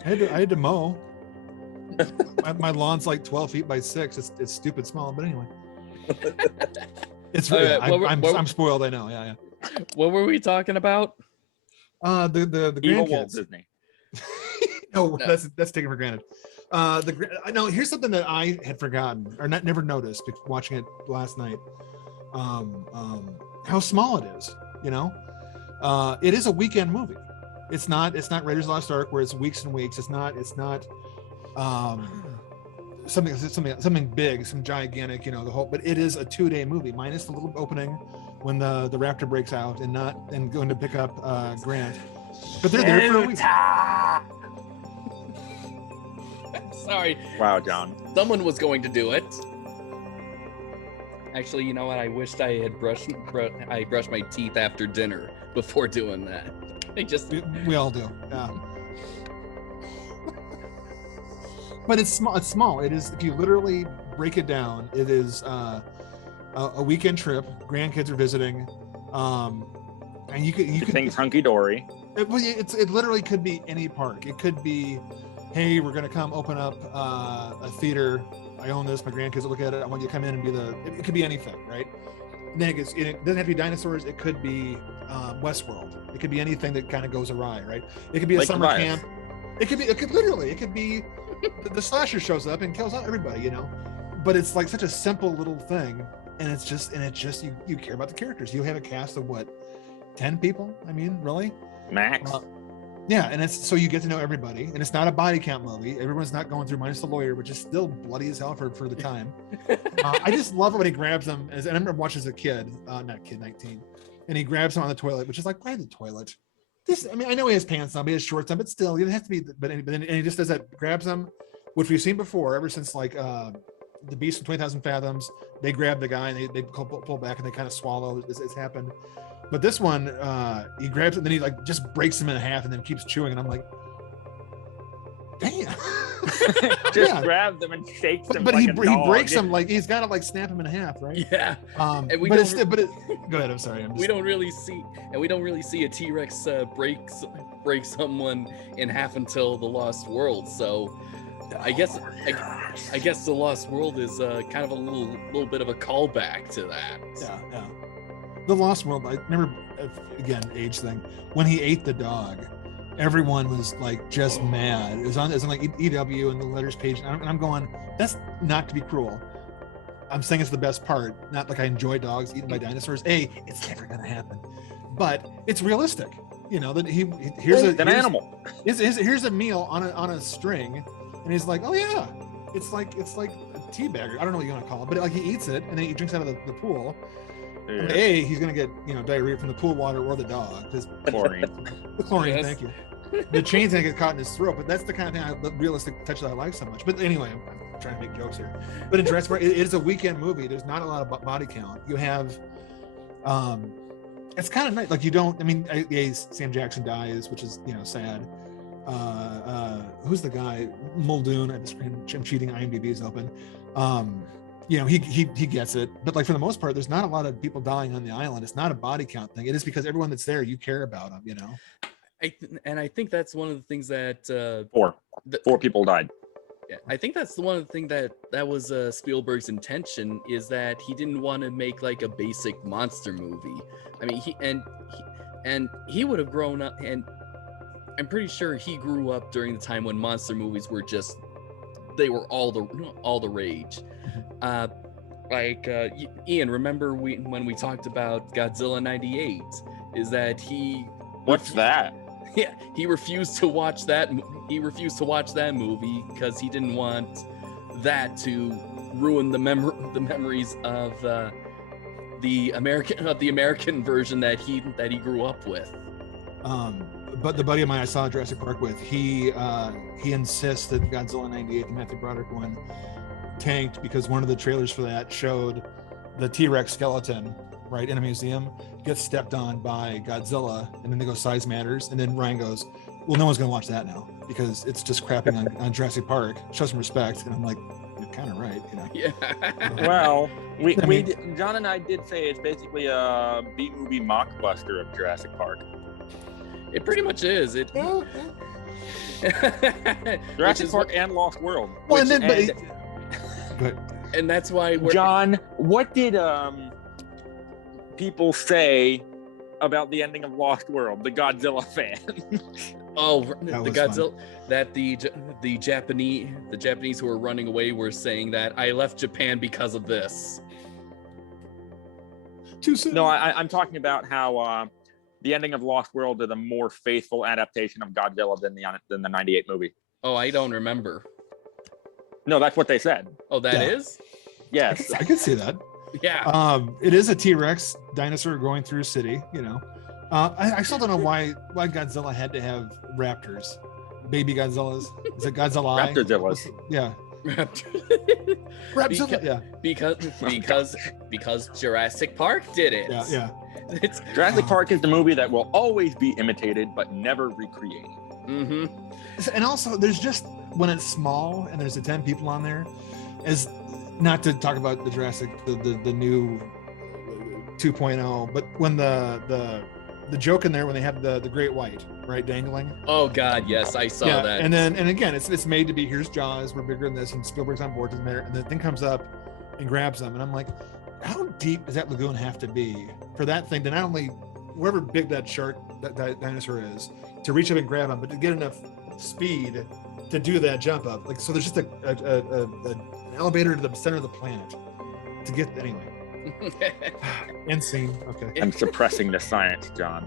I had to mow. My lawn's like 12 feet by 6. It's stupid small, but anyway. It's really, I'm spoiled. I know. Yeah. What were we talking about? The Evil grandkids. Walt Disney. No, that's taken for granted. No, here's something that I had forgotten or never noticed watching it last night. How small it is. It is a weekend movie. It's not Raiders of the Lost Ark where it's weeks and weeks. It's not something big, some gigantic, the whole, but it is a 2-day movie minus the little opening when the raptor breaks out and going to pick up Grant. But they're there for a week. Sorry. Wow, John. Someone was going to do it. Actually, you know what? I wished I had brushed my teeth after dinner before doing that. We all do. Yeah. But it's small. It's small. It is, if you literally break it down, it is a weekend trip. Grandkids are visiting, and you could Things hunky dory. It literally could be any park. It could be, hey, we're gonna come open up a theater. I own this. My grandkids will look at it. I want you to come in and be it could be anything, right? And then it doesn't have to be dinosaurs. It could be Westworld. It could be anything that kind of goes awry, right? It could be a summer camp. It could be the slasher shows up and kills out everybody, But it's like such a simple little thing, and it's just you care about the characters. You have a cast of what, 10 people? I mean, really? Max. Yeah, and it's so you get to know everybody, and it's not a body count movie. Everyone's not going through, minus the lawyer, which is still bloody as hell for the time. I just love it when he grabs them. And I remember watching as a kid, 19, and he grabs him on the toilet, which is like, why the toilet? I know he has pants on, but he has shorts on, but still, it has to be. But then he just does that, grabs them, which we've seen before, ever since like the Beast from 20,000 Fathoms. They grab the guy and they pull back and they kind of swallow. It's happened. But this one, he grabs it and then he like just breaks him in half and then keeps chewing. And I'm like, damn. Just grabs them and shakes them. But he breaks them, like he's got to like snap him in half, right? Yeah. And go ahead. I'm sorry. We don't really see a T-Rex break someone in half until the Lost World. So I guess the Lost World is kind of a little bit of a callback to that. Yeah. The Lost World, I remember, again, age thing, when he ate the dog, everyone was like just mad. It was on like EW and the letters page, and I'm going, that's not to be cruel. I'm saying it's the best part, not like I enjoy dogs eaten by dinosaurs. It's never gonna happen, but it's realistic. That here's an animal. Here's a meal on a string, and he's like, oh yeah, it's like a tea bagger. I don't know what you want to call it, but like he eats it and then he drinks out of the pool. Yeah. He's gonna get diarrhea from the pool water or the dog. Chlorine. The chlorine, Yes. Thank you. The chain's gonna get caught in his throat, but that's the kind of thing, the realistic touch that I like so much. But anyway, I'm trying to make jokes here. But in Jurassic Park, it is a weekend movie. There's not a lot of body count. You have, it's kind of nice. Like Sam Jackson dies, which is sad. Who's the guy? Muldoon at the screen. I'm cheating. IMDb is open. He gets it, but like for the most part, there's not a lot of people dying on the island. It's not a body count thing. It is because everyone that's there, you care about them. I think that's one of the things that four people died. Yeah, I think that's one of the things that was Spielberg's intention, is that he didn't want to make like a basic monster movie. I mean, he would have grown up, and I'm pretty sure he grew up during the time when monster movies were they were all the rage. Ian, remember when we talked about Godzilla 98, is that what's that? Yeah, he refused to watch that movie because he didn't want that to ruin the memories of the American version that he grew up with. But the buddy of mine I saw Jurassic Park with, he insists that Godzilla 98, the Matthew Broderick one, tanked because one of the trailers for that showed the T-Rex skeleton right in a museum gets stepped on by Godzilla, and then they go size matters, and then Ryan goes, well, no one's gonna watch that now because it's just crapping on Jurassic Park. Show some respect. And I'm like, you're kind of right, Yeah. Well, John and I did say it's basically a B-movie mockbuster of Jurassic Park. It pretty much is. Jurassic Park and Lost World. Well, and that's why John, what did people say about the ending of Lost World? The Godzilla fan. The Godzilla fun. That the Japanese who were running away were saying that I left Japan because of this. Too soon. No, I'm talking about how the ending of Lost World is a more faithful adaptation of Godzilla than the '98 movie. Oh, I don't remember. No, that's what they said. Oh, that Yeah. is? Yes. I can see that. Yeah. It is a T-Rex dinosaur going through a city, you know. I still don't know why Godzilla had to have raptors, baby Godzillas. Is it Godzilla? Raptorzillas. Yeah. Rapzilla. Yeah. Because Jurassic Park did it. Yeah. It's Jurassic Park is the movie that will always be imitated but never recreated. mm-hmm. And also, there's just when it's small and there's 10 people on there, as not to talk about the Jurassic, the new 2.0, but when the joke in there when they have the great white right dangling. Oh God, yes, I saw that. And again, it's made to be here's Jaws, we're bigger than this, and Spielberg's on board, doesn't matter. And the thing comes up and grabs them, and I'm like, how deep does that lagoon have to be for that thing to not only wherever big that shark that dinosaur is to reach up and grab him, but to get enough speed to do that jump up? Like, so there's just an elevator to the center of the planet to get anyway. Insane. Okay. I'm suppressing the science, John.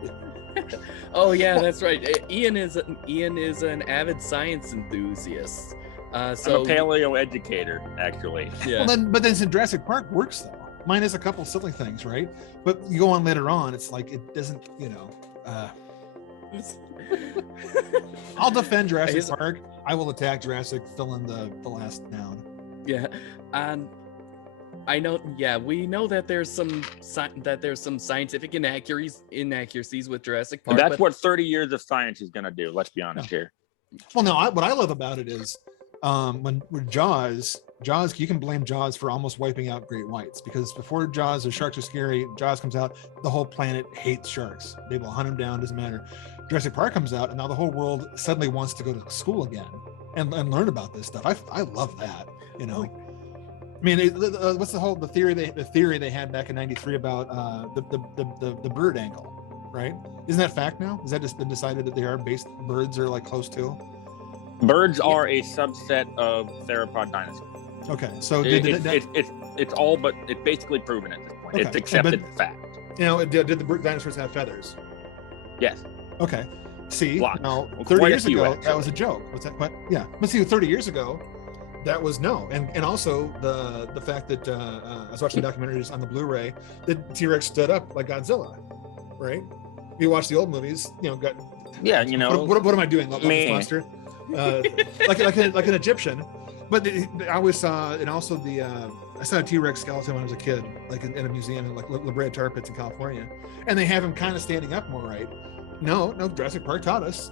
Oh yeah, that's right. Ian is an avid science enthusiast. So I'm a paleo educator, actually. yeah. Well, but then Jurassic Park works though. Minus a couple silly things, right? But you go on later on, it's like it doesn't, you know. I'll defend Jurassic Park. I will attack Jurassic. Fill in the last noun. Yeah, I know. Yeah, we know that there's some scientific inaccuracies with Jurassic Park. That's what 30 years of science is going to do. Let's be honest here. Well, no. What I love about it is when Jaws, you can blame Jaws for almost wiping out great whites, because before Jaws, the sharks are scary. Jaws comes out, the whole planet hates sharks. They will hunt them down. Doesn't matter. Jurassic Park comes out, and now the whole world suddenly wants to go to school again and learn about this stuff. I love that. You know. I mean, what's the theory they had back in '93 about the bird angle, right? Isn't that fact now? Has that just been decided that birds are like close to? Birds are a subset of theropod dinosaurs. Okay, so it's all but it's basically proven at this point. Okay. It's accepted fact. You know, did the dinosaurs have feathers? Yes. Okay. See, Lots. now Well, 30 quite a years few, ago, actually. that was a joke. What's that? But yeah, but see, 30 years ago, that was no, and also the fact that I was watching documentaries on the Blu-ray that T-Rex stood up like Godzilla, right? You watch the old movies, you know, Yeah, you know. what am I doing? Like me. this monster, like an Egyptian. But I always saw, and also I saw a T-Rex skeleton when I was a kid, like in a museum in like La Brea Tar Pits in California, and they have him kind of standing up more, right? No, Jurassic Park taught us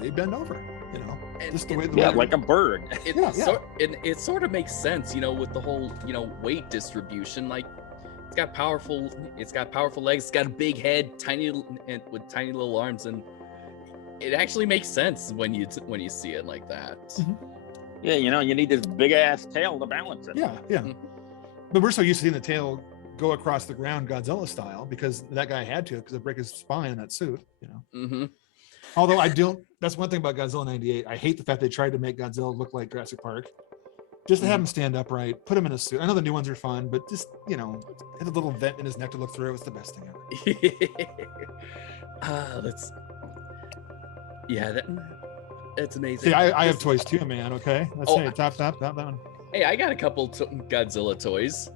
they bend over, you know, just the way the Like a bird. It sort of makes sense, you know, with the whole, you know, weight distribution. Like, it's got powerful legs, it's got a big head, with tiny little arms, and it actually makes sense when you see it like that. Mm-hmm. Yeah, you know, you need this big ass tail to balance it. Yeah. But we're so used to seeing the tail go across the ground Godzilla style because that guy had to, because it break his spine in that suit, you know. Mm-hmm. Although that's one thing about Godzilla '98. I hate the fact they tried to make Godzilla look like Jurassic Park. Just to have him stand upright, put him in a suit. I know the new ones are fun, but just, you know, have a little vent in his neck to look through. It's the best thing ever. That's amazing. See, I have toys too, man. Okay, that's it. Top that one. Hey, I got a couple Godzilla toys.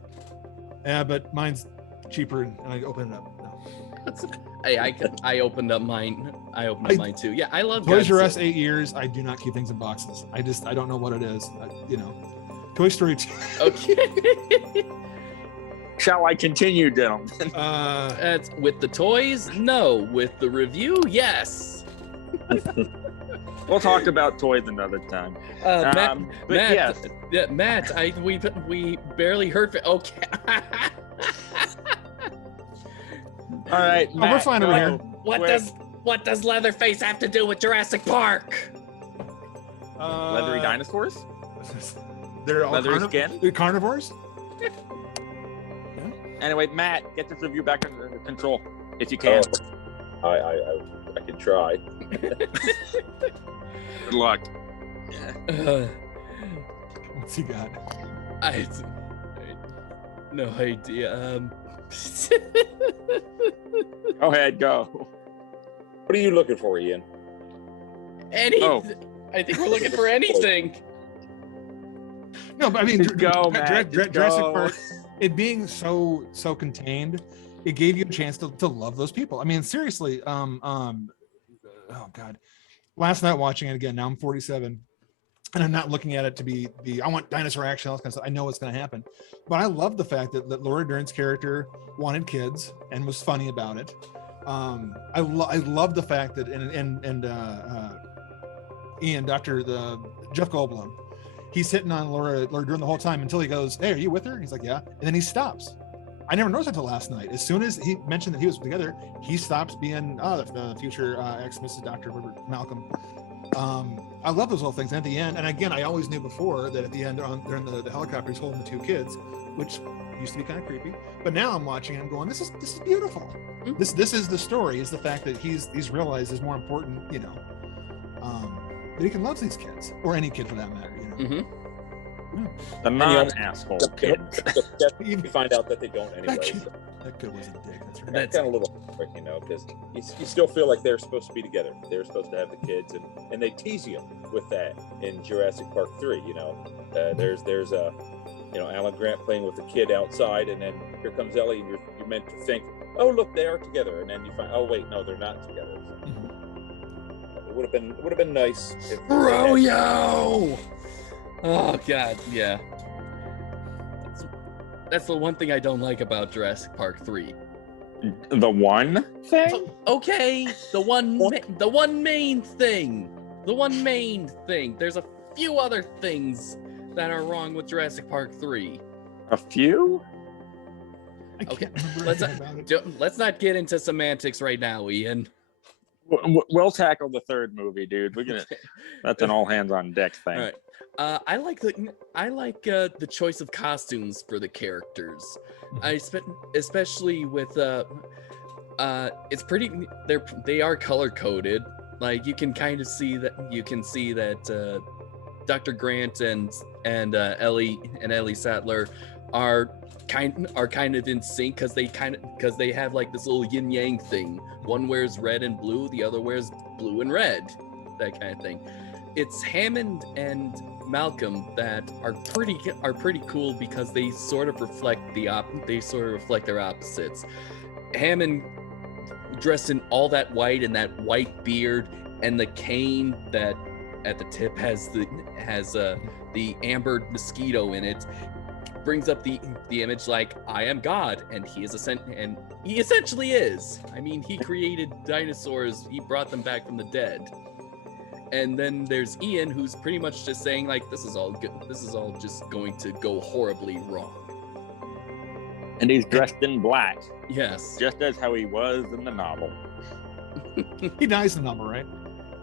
Yeah, but mine's cheaper, and I open it up. No. Hey, I opened up mine. Mine too. Yeah, I love Toys R Us. Godzilla. 8 years. I do not keep things in boxes. I don't know what it is. You know, Toy Story 2. Okay. Shall I continue, gentlemen? That's with the toys. No, with the review. Yes. We'll talk about toys another time. Matt, we barely heard. Okay. All right, Matt, we're fine over here. What does Leatherface have to do with Jurassic Park? Leathery dinosaurs? They're all Leathery skin? They're carnivores. Anyway, Matt, get this review back under control if you can. I can try. Good luck. What's he got? I no idea. Go ahead, go. What are you looking for, Ian? Oh. I think we're looking for anything. No, but I mean, Just go, Matt. Just Jurassic go. Park, it being so contained, it gave you a chance to love those people. I mean, seriously, oh God. Last night watching it again, now I'm 47, and I'm not looking at it to be I want dinosaur action, all this kind of stuff. I know what's going to happen. But I love the fact that Laura Dern's character wanted kids and was funny about it. I love the fact that, and Ian, Jeff Goldblum, he's hitting on Laura Dern the whole time until he goes, "Hey, are you with her?" And he's like, "Yeah." And then he stops. I never noticed until last night. As soon as he mentioned that he was together, he stops being the future ex-Mrs. Dr. Malcolm. I love those little things. And at the end, and again, I always knew before that at the end, they're in the helicopter, he's holding the two kids, which used to be kind of creepy. But now I'm watching and I'm going, this is beautiful. Mm-hmm. This is the story. Is the fact that he's realized is more important, that he can love these kids, or any kid for that matter. Mm-hmm. The non-asshole kids. You find out that they don't anyway. That kid was a dick. That's right. That's kind of a little quick, because you still feel like they're supposed to be together. They're supposed to have the kids, and they tease you with that in Jurassic Park 3. There's a Alan Grant playing with the kid outside, and then here comes Ellie, and you're meant to think, oh look, they are together, and then you find, oh wait, no, they're not together. It would have been nice if Froyo! Oh God, yeah. That's the one thing I don't like about Jurassic Park 3. The one thing? Okay, the one main thing. The one main thing. There's a few other things that are wrong with Jurassic Park 3. A few? Okay, let's not get into semantics right now, Ian. We'll tackle the third movie, dude. That's an all hands on deck thing. All right. I like the choice of costumes for the characters. Especially with it's pretty. They are color coded. Like you can kind of see that Dr. Grant and Ellie Sattler are kind of in sync because they have like this little yin yang thing. One wears red and blue, the other wears blue and red, that kind of thing. It's Hammond and Malcolm that are pretty cool because they sort of reflect their opposites. Hammond dressed in all that white and that white beard and the cane that at the tip has the amber mosquito in it, brings up the image like I am God, and he essentially is. I mean, he created dinosaurs, he brought them back from the dead. And then there's Ian, who's pretty much just saying like this is all good. This is all just going to go horribly wrong. And he's dressed in black. Yes. Just as how he was in the novel. He dies in the novel, right?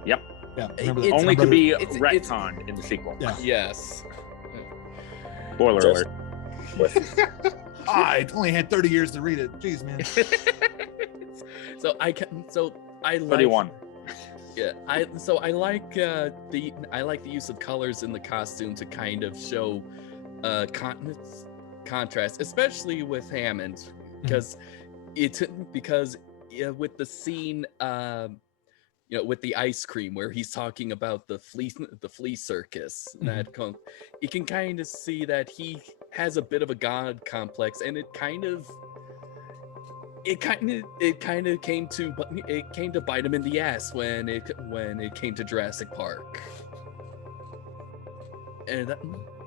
Yep. Yeah. Only to be retconned in the sequel. Yeah. Yes. Spoiler alert. I only had 30 years to read it. Jeez, man. So I like 31. Yeah, I like the use of colors in the costume to kind of show contrast, especially with Hammond, because with the scene with the ice cream where he's talking about the flea circus, you can kind of see that he has a bit of a god complex, and it kind of came to bite him in the ass when it came to Jurassic Park. And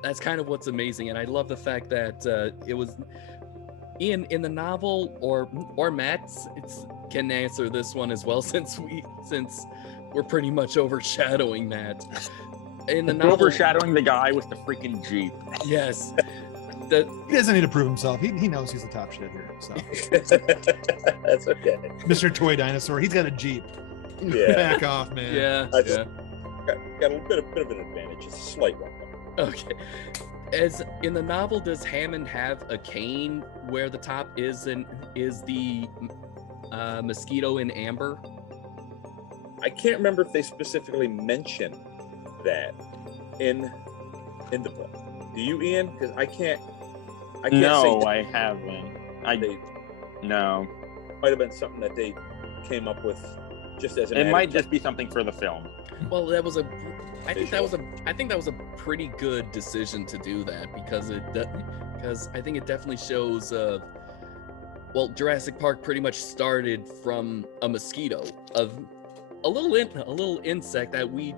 that's kind of what's amazing, and I love the fact that it was Ian in the novel, or Matt can answer this one as well, since we're pretty much overshadowing Matt. In the novel, overshadowing the guy with the freaking Jeep. Yes. He doesn't need to prove himself. He knows he's the top shit here. So that's okay. Mr. Toy Dinosaur, he's got a Jeep. Yeah. Back off, man. Yeah. Got a bit of an advantage. It's a slight one. Okay. As in the novel, does Hammond have a cane where the top is the mosquito in amber? I can't remember if they specifically mention that in the book. Do you, Ian? Because I can't. No, say I haven't. No. Might have been something that they came up with just as an It added might just be something for the film. Well, I think that was a pretty good decision to do that because I think it definitely shows. Well, Jurassic Park pretty much started from a mosquito, of a little insect that we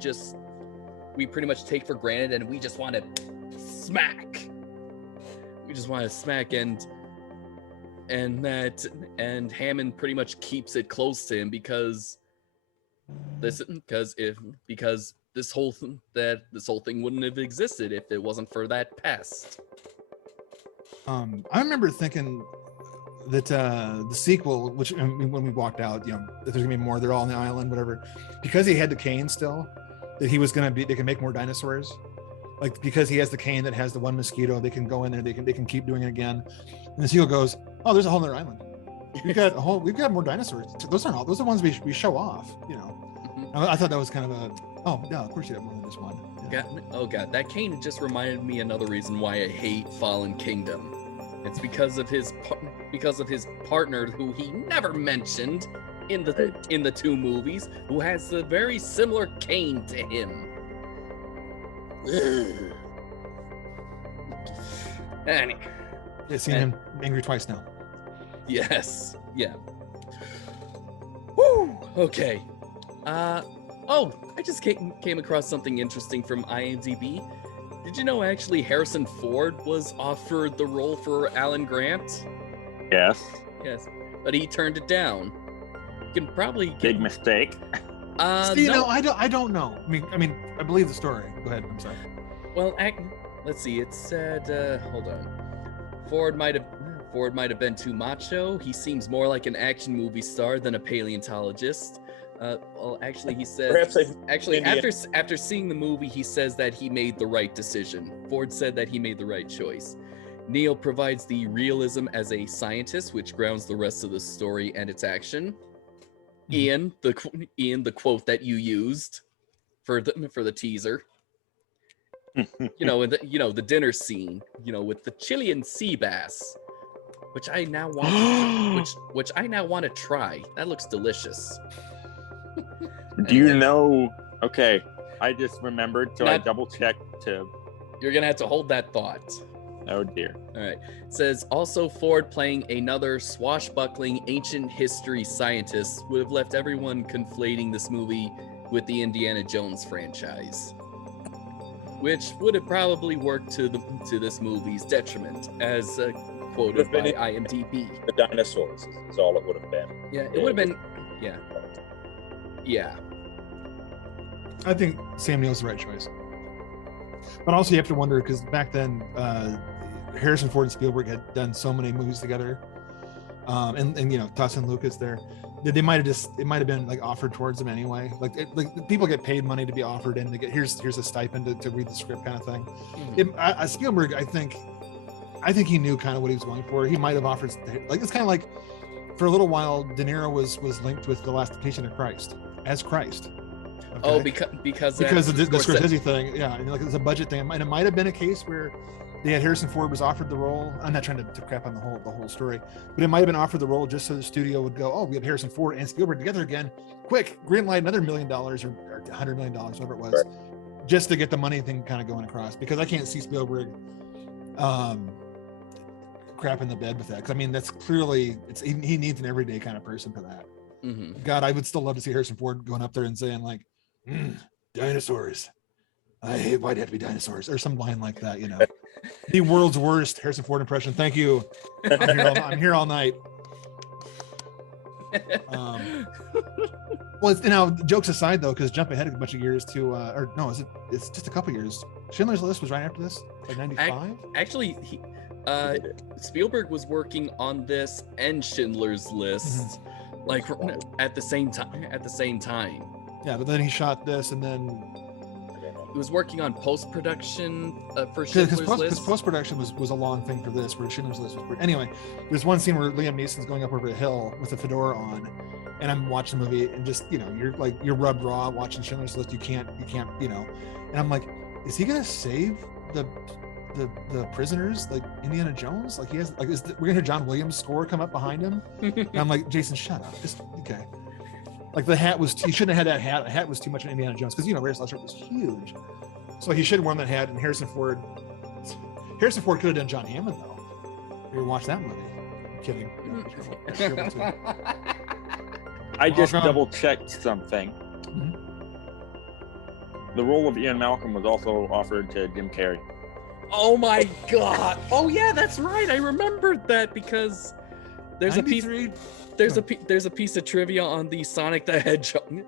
pretty much take for granted, and we just want to smack. We just want to smack, and Hammond pretty much keeps it close to him because this whole thing wouldn't have existed if it wasn't for that pest. I remember thinking that the sequel, which I mean, when we walked out, you know, that there's gonna be more. They're all on the island, whatever. Because he had the cane still, that he was gonna be. They can make more dinosaurs. Like because he has the cane that has the one mosquito, they can go in there. They can keep doing it again. And the sequel goes, oh, there's a whole other island. We've got more dinosaurs. Those aren't all. Those are the ones we show off. You know. I thought that was kind of a. Oh no, of course you have more than just one. Yeah. God, that cane just reminded me another reason why I hate Fallen Kingdom. It's because of his partner, who he never mentioned in the two movies, who has a very similar cane to him. Anyway. Yeah, seen him angry twice now. Yes. Yeah. Woo. Okay. Oh, I just came across something interesting from IMDb. Did you know actually Harrison Ford was offered the role for Alan Grant? Yes. Yes, but he turned it down. You can probably Big mistake. No. I don't know. I mean, I believe the story. Go ahead. I'm sorry. Well, let's see. It said, hold on. Ford might have been too macho. He seems more like an action movie star than a paleontologist. Well, actually, he said. After seeing the movie, he says that he made the right decision. Ford said that he made the right choice. Neil provides the realism as a scientist, which grounds the rest of the story and its action. Ian, the quote that you used for the teaser. The dinner scene, with the Chilean sea bass, which I now want to try. That looks delicious. Do you know? Okay, I just remembered, so I double checked to. You're gonna have to hold that thought. Oh dear. All right. It says also Ford playing another swashbuckling ancient history scientist would have left everyone conflating this movie with the Indiana Jones franchise, which would have probably worked to this movie's detriment, as quoted by IMDb. The dinosaurs is all it would have been. Yeah, it would have been. Yeah. Yeah. I think Sam Neill's the right choice. But also you have to wonder, because back then Harrison Ford and Spielberg had done so many movies together, and Toss and Lucas there, that it might have been like offered towards them anyway. Like people get paid money to be offered, and they get here's a stipend to read the script kind of thing. Mm-hmm. Spielberg, I think he knew kind of what he was going for. He might have offered, like, it's kind of like for a little while De Niro was linked with The Last Temptation of Christ as Christ. Okay? Oh, because of the Scorsese thing, yeah. And like it's a budget thing, and it might have been a case where they had Harrison Ford was offered the role. I'm not trying to crap on the whole story, but it might have been offered the role just so the studio would go, oh, we have Harrison Ford and Spielberg together again. Quick, green light another $1 million or $100 million, whatever it was, right, just to get the money thing kind of going across. Because I can't see Spielberg crap in the bed with that. Because I mean, that's clearly he needs an everyday kind of person for that. Mm-hmm. God, I would still love to see Harrison Ford going up there and saying like, dinosaurs. I hate why'd it have to be dinosaurs, or some line like that, The world's worst Harrison Ford impression. Thank you. I'm here all night. Well, jokes aside though, because jump ahead a bunch of years to, it's just a couple years. Schindler's List was right after this, like 95. Actually, Spielberg was working on this and Schindler's List, like at the same time. Yeah, but then he shot this, and then he was working on post-production for Schindler's List. Because post-production was a long thing for this, where Schindler's List was. Anyway, there's one scene where Liam Neeson's going up over a hill with a fedora on, and I'm watching the movie, and just you're rubbed raw watching Schindler's List. You can't, and I'm like, is he gonna save the prisoners like Indiana Jones? Like he has we're gonna hear John Williams' score come up behind him. And I'm like, Jason, shut up. Just okay. Like the hat was, he shouldn't have had that hat. The hat was too much of Indiana Jones because Raiders of the Lost Ark was huge. So he should have worn that hat. And Harrison Ford could have done John Hammond though. You ever watch that movie? I'm kidding. I just Wrong. double checked something. Mhm. The role of Ian Malcolm was also offered to Jim Carrey. Oh my god! Oh yeah, that's right. I remembered that because there's a piece. 93? There's a piece of trivia on the Sonic the Hedgehog,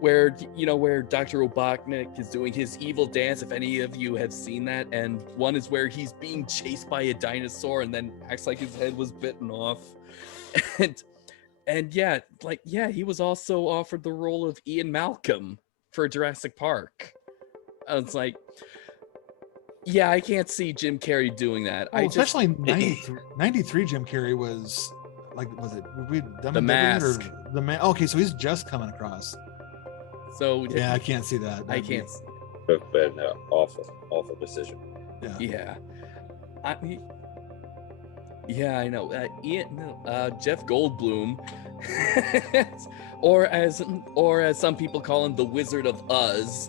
where where Dr. Robotnik is doing his evil dance. If any of you have seen that, and one is where he's being chased by a dinosaur and then acts like his head was bitten off, and yeah, he was also offered the role of Ian Malcolm for Jurassic Park. I was like, yeah, I can't see Jim Carrey doing that. Well, especially in 93, Jim Carrey was like, was it The Mask? The man. Okay, so he's just coming across. So Yeah, I can't see that. I can't. But no, awful decision. Yeah. Yeah, I know. Jeff Goldblum, or as some people call him, the Wizard of Oz.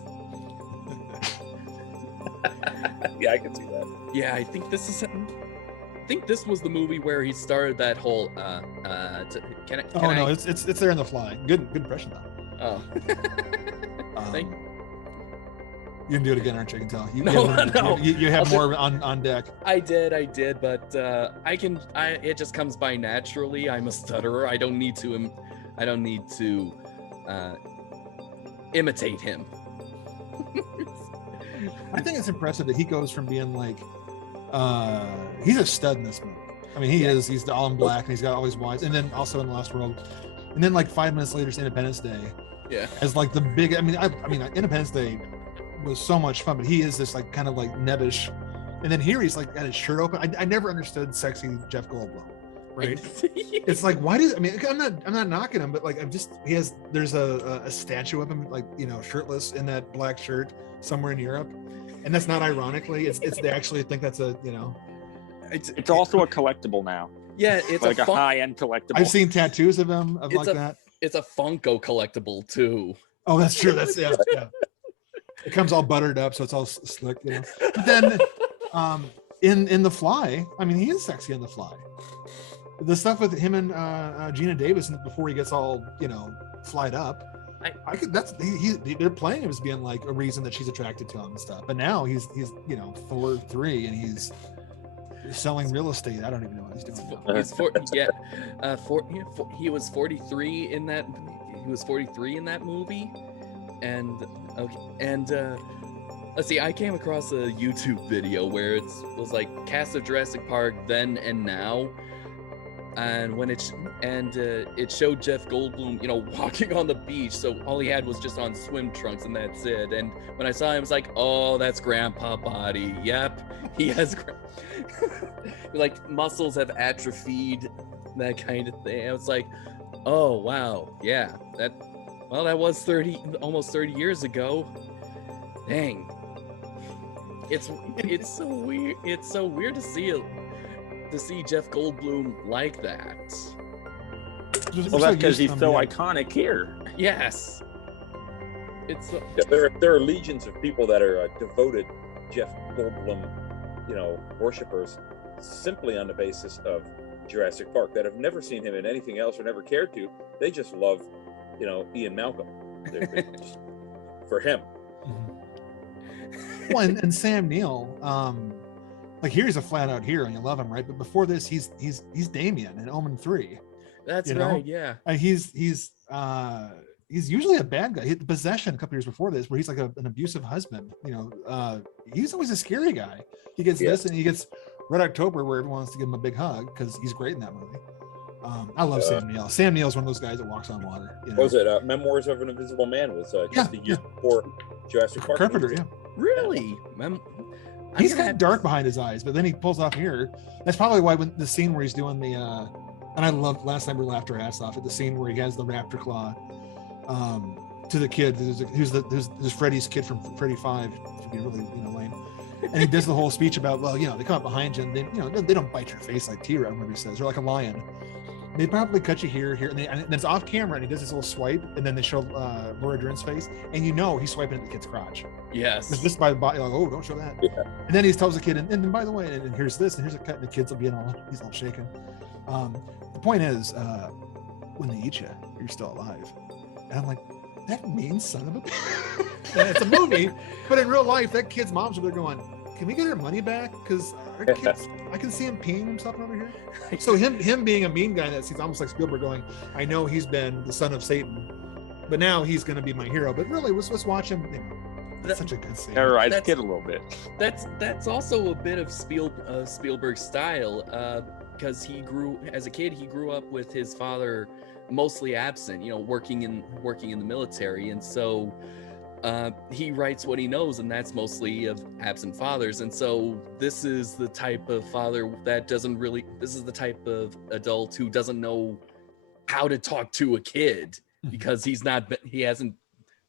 Yeah, I can see that. Yeah, I think this was the movie where he started that whole. It's there in The Fly. Good impression though. Oh. You can do it again, aren't you? I can tell. No. You have more on deck. I did, but it just comes by naturally. I'm a stutterer. I don't need to imitate him. I think it's impressive that he goes from being like, he's a stud in this movie. I mean, he is. He's all in black, and he's got all his wives, and then also in Lost World, and then like 5 minutes later, it's Independence Day. Yeah. As like the big. I mean, Independence Day was so much fun, but he is this like kind of like nebbish, and then here he's like got his shirt open. I never understood sexy Jeff Goldblum. Right? It's like, why does, I mean, I'm not knocking him, but like there's a statue of him like shirtless in that black shirt somewhere in Europe, and that's not ironically, it's they actually think that's It's also a collectible now. Yeah, it's like a high-end collectible. I've seen tattoos of him like that. It's a Funko collectible too. Oh, that's true. That's yeah. It comes all buttered up, so it's all slick, But then, in The Fly, I mean, he is sexy in The Fly. The stuff with him and Gina Davis before he gets all flied up. They're playing him as being like a reason that she's attracted to him and stuff. But now he's Thor 3 and he's selling real estate. I don't even know what he's doing now. He was 43 in that. He was 43 in that movie, and let's see. I came across a YouTube video where it was like cast of Jurassic Park then and now. And when it showed Jeff Goldblum, walking on the beach, so all he had was just on swim trunks, and that's it. And when I saw him, I was like, "Oh, that's Grandpa body. Yep, he has like muscles have atrophied, that kind of thing." I was like, "Oh wow, yeah, that was almost 30 years ago. Dang, it's so weird. It's so weird to see it." To see Jeff Goldblum like that. Well, that's because he's so iconic here. Yes. There are legions of people that are devoted Jeff Goldblum, worshipers, simply on the basis of Jurassic Park, that have never seen him in anything else or never cared to. They just love, Ian Malcolm. They're just, for him. Well, and Sam Neill, like here's a flat out hero and you love him, right? But before this, he's Damien in Omen 3. That's right, yeah. He's usually a bad guy. He had the Possession a couple years before this, where he's like an abusive husband. He's always a scary guy. He gets this, and he gets Red October, where everyone wants to give him a big hug because he's great in that movie. I love Sam Neill. Sam Neill's one of those guys that walks on water. What was it? Memoirs of an Invisible Man was just a year before Jurassic Park. Carpenter, yeah. Really? He's kind of dark behind his eyes, but then he pulls off here. That's probably why when the scene where he's doing the and I loved last time we laughed our ass off at the scene where he has the raptor claw to the kid who's Freddy's kid from Freddy 5, to be really lame. And he does the whole speech about, they come up behind you and they don't bite your face like T-Rex, whatever he says, or like a lion. They probably cut you here, and it's off camera, and he does this little swipe, and then they show Laura Dern's face, and he's swiping at the kid's crotch. Yes. It's just by the body, like, oh, don't show that. Yeah. And then he tells the kid, and then by the way, and here's this, and here's a cut, and the kid's being he's all shaken. The point is, when they eat you, you're still alive. And I'm like, that mean son of a bitch. And it's a movie, but in real life, that kid's mom's over there going, can we get our money back? Because our kids, I can see him peeing himself over here. So him being a mean guy, that seems almost like Spielberg going, I know he's been the son of Satan, but now he's going to be my hero. But really, let's watch him. That's such a good scene. Terrorize the kid a little bit. That's also a bit of Spielberg's style, because he grew up with his father mostly absent, working in the military, and so he writes what he knows, and that's mostly of absent fathers. And so this is the type of father this is the type of adult who doesn't know how to talk to a kid because he hasn't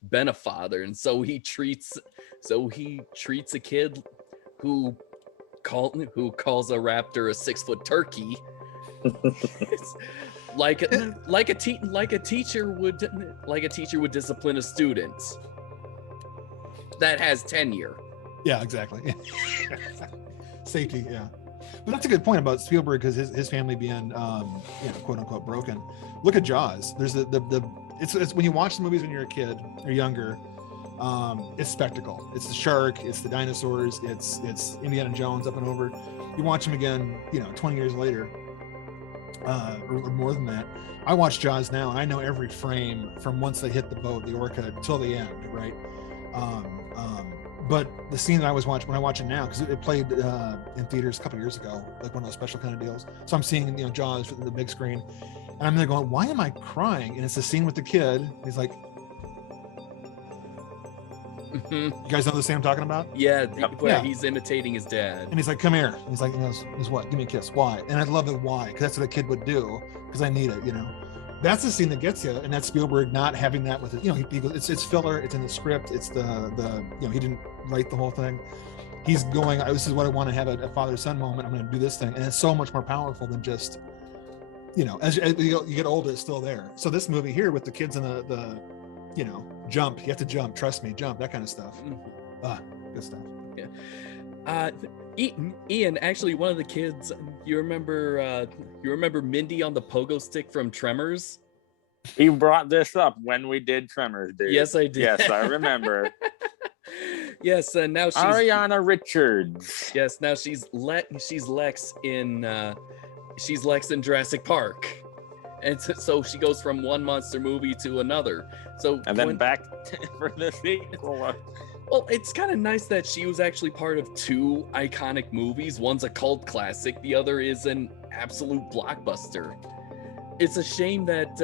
been a father. And so he treats a kid who calls a raptor a 6-foot turkey like a teacher would discipline a student that has tenure. Yeah, exactly. Safety, yeah. But that's a good point about Spielberg, because his family being quote unquote broken. Look at Jaws. There's it's when you watch the movies when you're a kid or younger, it's spectacle. It's the shark, it's the dinosaurs, it's Indiana Jones up and over. You watch them again, 20 years later, or more than that. I watch Jaws now, and I know every frame from once they hit the boat, the orca, till the end, right? But the scene that I was watching, when I watch it now, because it played in theaters a couple years ago, like one of those special kind of deals. So I'm seeing, Jaws for the big screen, and I'm there going, why am I crying? And it's the scene with the kid. He's like, you guys know the scene I'm talking about? Yeah, where he's imitating his dad. And he's like, come here. And he's like, is what? Give me a kiss. Why? And I love the why, because that's what a kid would do, because I need it, That's the scene that gets you, and that's Spielberg not having that with it. He goes, it's filler, it's in the script, it's the he didn't write the whole thing. He's going, this is what I want to have a father-son moment. I'm going to do this thing, and it's so much more powerful than just, as you get older, it's still there. So this movie here with the kids in the jump, you have to jump, trust me, jump, that kind of stuff. Good stuff. Yeah. Ian, actually, one of the kids, you remember Mindy on the pogo stick from Tremors? He brought this up when we did Tremors, dude. Yes, I did. Yes, I remember. Yes, and now she's Ariana Richards. Yes, now she's Lex in Jurassic Park, and so she goes from one monster movie to another. So and then back for the sequel. Well, it's kind of nice that she was actually part of two iconic movies. One's a cult classic, the other is an absolute blockbuster. It's a shame that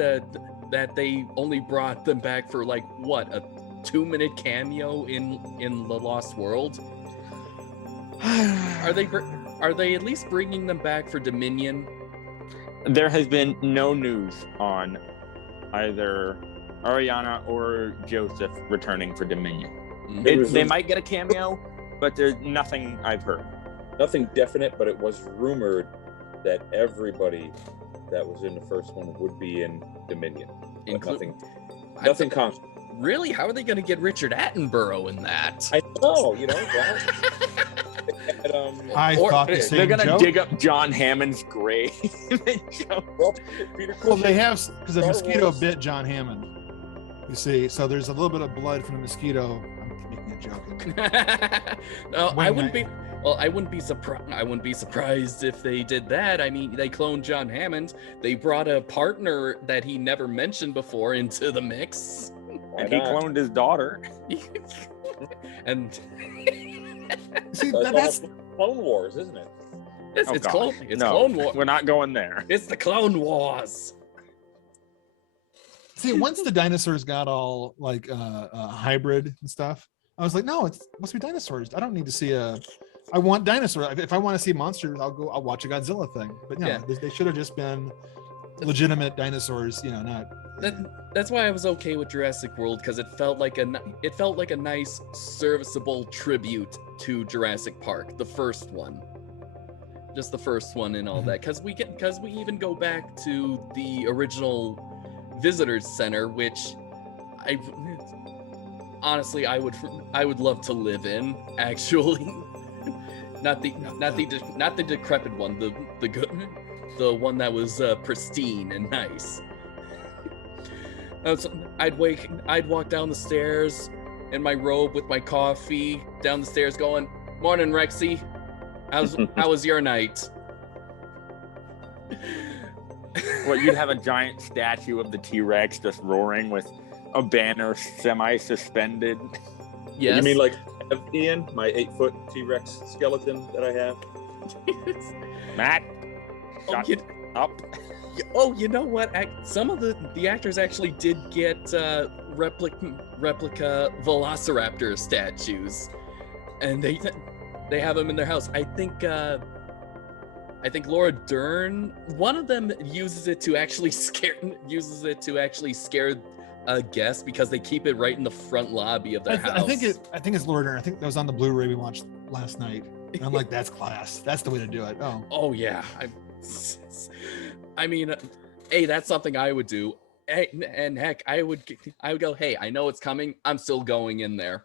they only brought them back for like what, a 2-minute cameo in The Lost World. Are they at least bringing them back for Dominion? There has been no news on either Ariana or Joseph returning for Dominion. They might get a cameo, but there's nothing I've heard. Nothing definite, but it was rumored that everybody that was in the first one would be in Dominion. Nothing concrete. Really? How are they going to get Richard Attenborough in that? I know, I thought the same. They're going to joke. dig up John Hammond's grave. Well, they have, because a mosquito bit John Hammond. You see, so there's a little bit of blood from the mosquito. I'm making a joke. No, I wouldn't be. Well, I wouldn't be surprised if they did that. I mean, they cloned John Hammond. They brought a partner that he never mentioned before into the mix. And he cloned his daughter. And see, that's Clone Wars, isn't it? It's Clone Wars. We're not going there. It's the Clone Wars. See, once the dinosaurs got all like hybrid and stuff, I was like, no, it must be dinosaurs. I don't need to see I want dinosaurs. If I want to see monsters, I'll watch a Godzilla thing. But no, they should have just been legitimate dinosaurs, not. That's why I was okay with Jurassic World, because it felt like a nice, serviceable tribute to Jurassic Park, the first one. just the first one and all that, because we even go back to the original visitors center, which I honestly I would love to live in, actually. not the decrepit one, the good, the one that was pristine and nice. I'd walk down the stairs in my robe with my coffee, down the stairs going, "Morning, Rexy. How was your night?" Well, you'd have a giant statue of the T-Rex just roaring with a banner semi-suspended. Yes. You mean like Ian, my 8-foot T-Rex skeleton that I have? Matt, shut up. Oh, you know what? Some of the actors actually did get replica Velociraptor statues, and they have them in their house. I think Laura Dern, one of them uses it to actually scare guests, because they keep it right in the front lobby of their house. I think it's Laura Dern. I think that was on the Blu-ray we watched last night. And I'm like, that's class. That's the way to do it. Oh yeah. I mean, hey, that's something I would do. Hey, and heck, I would go, hey, I know it's coming. I'm still going in there.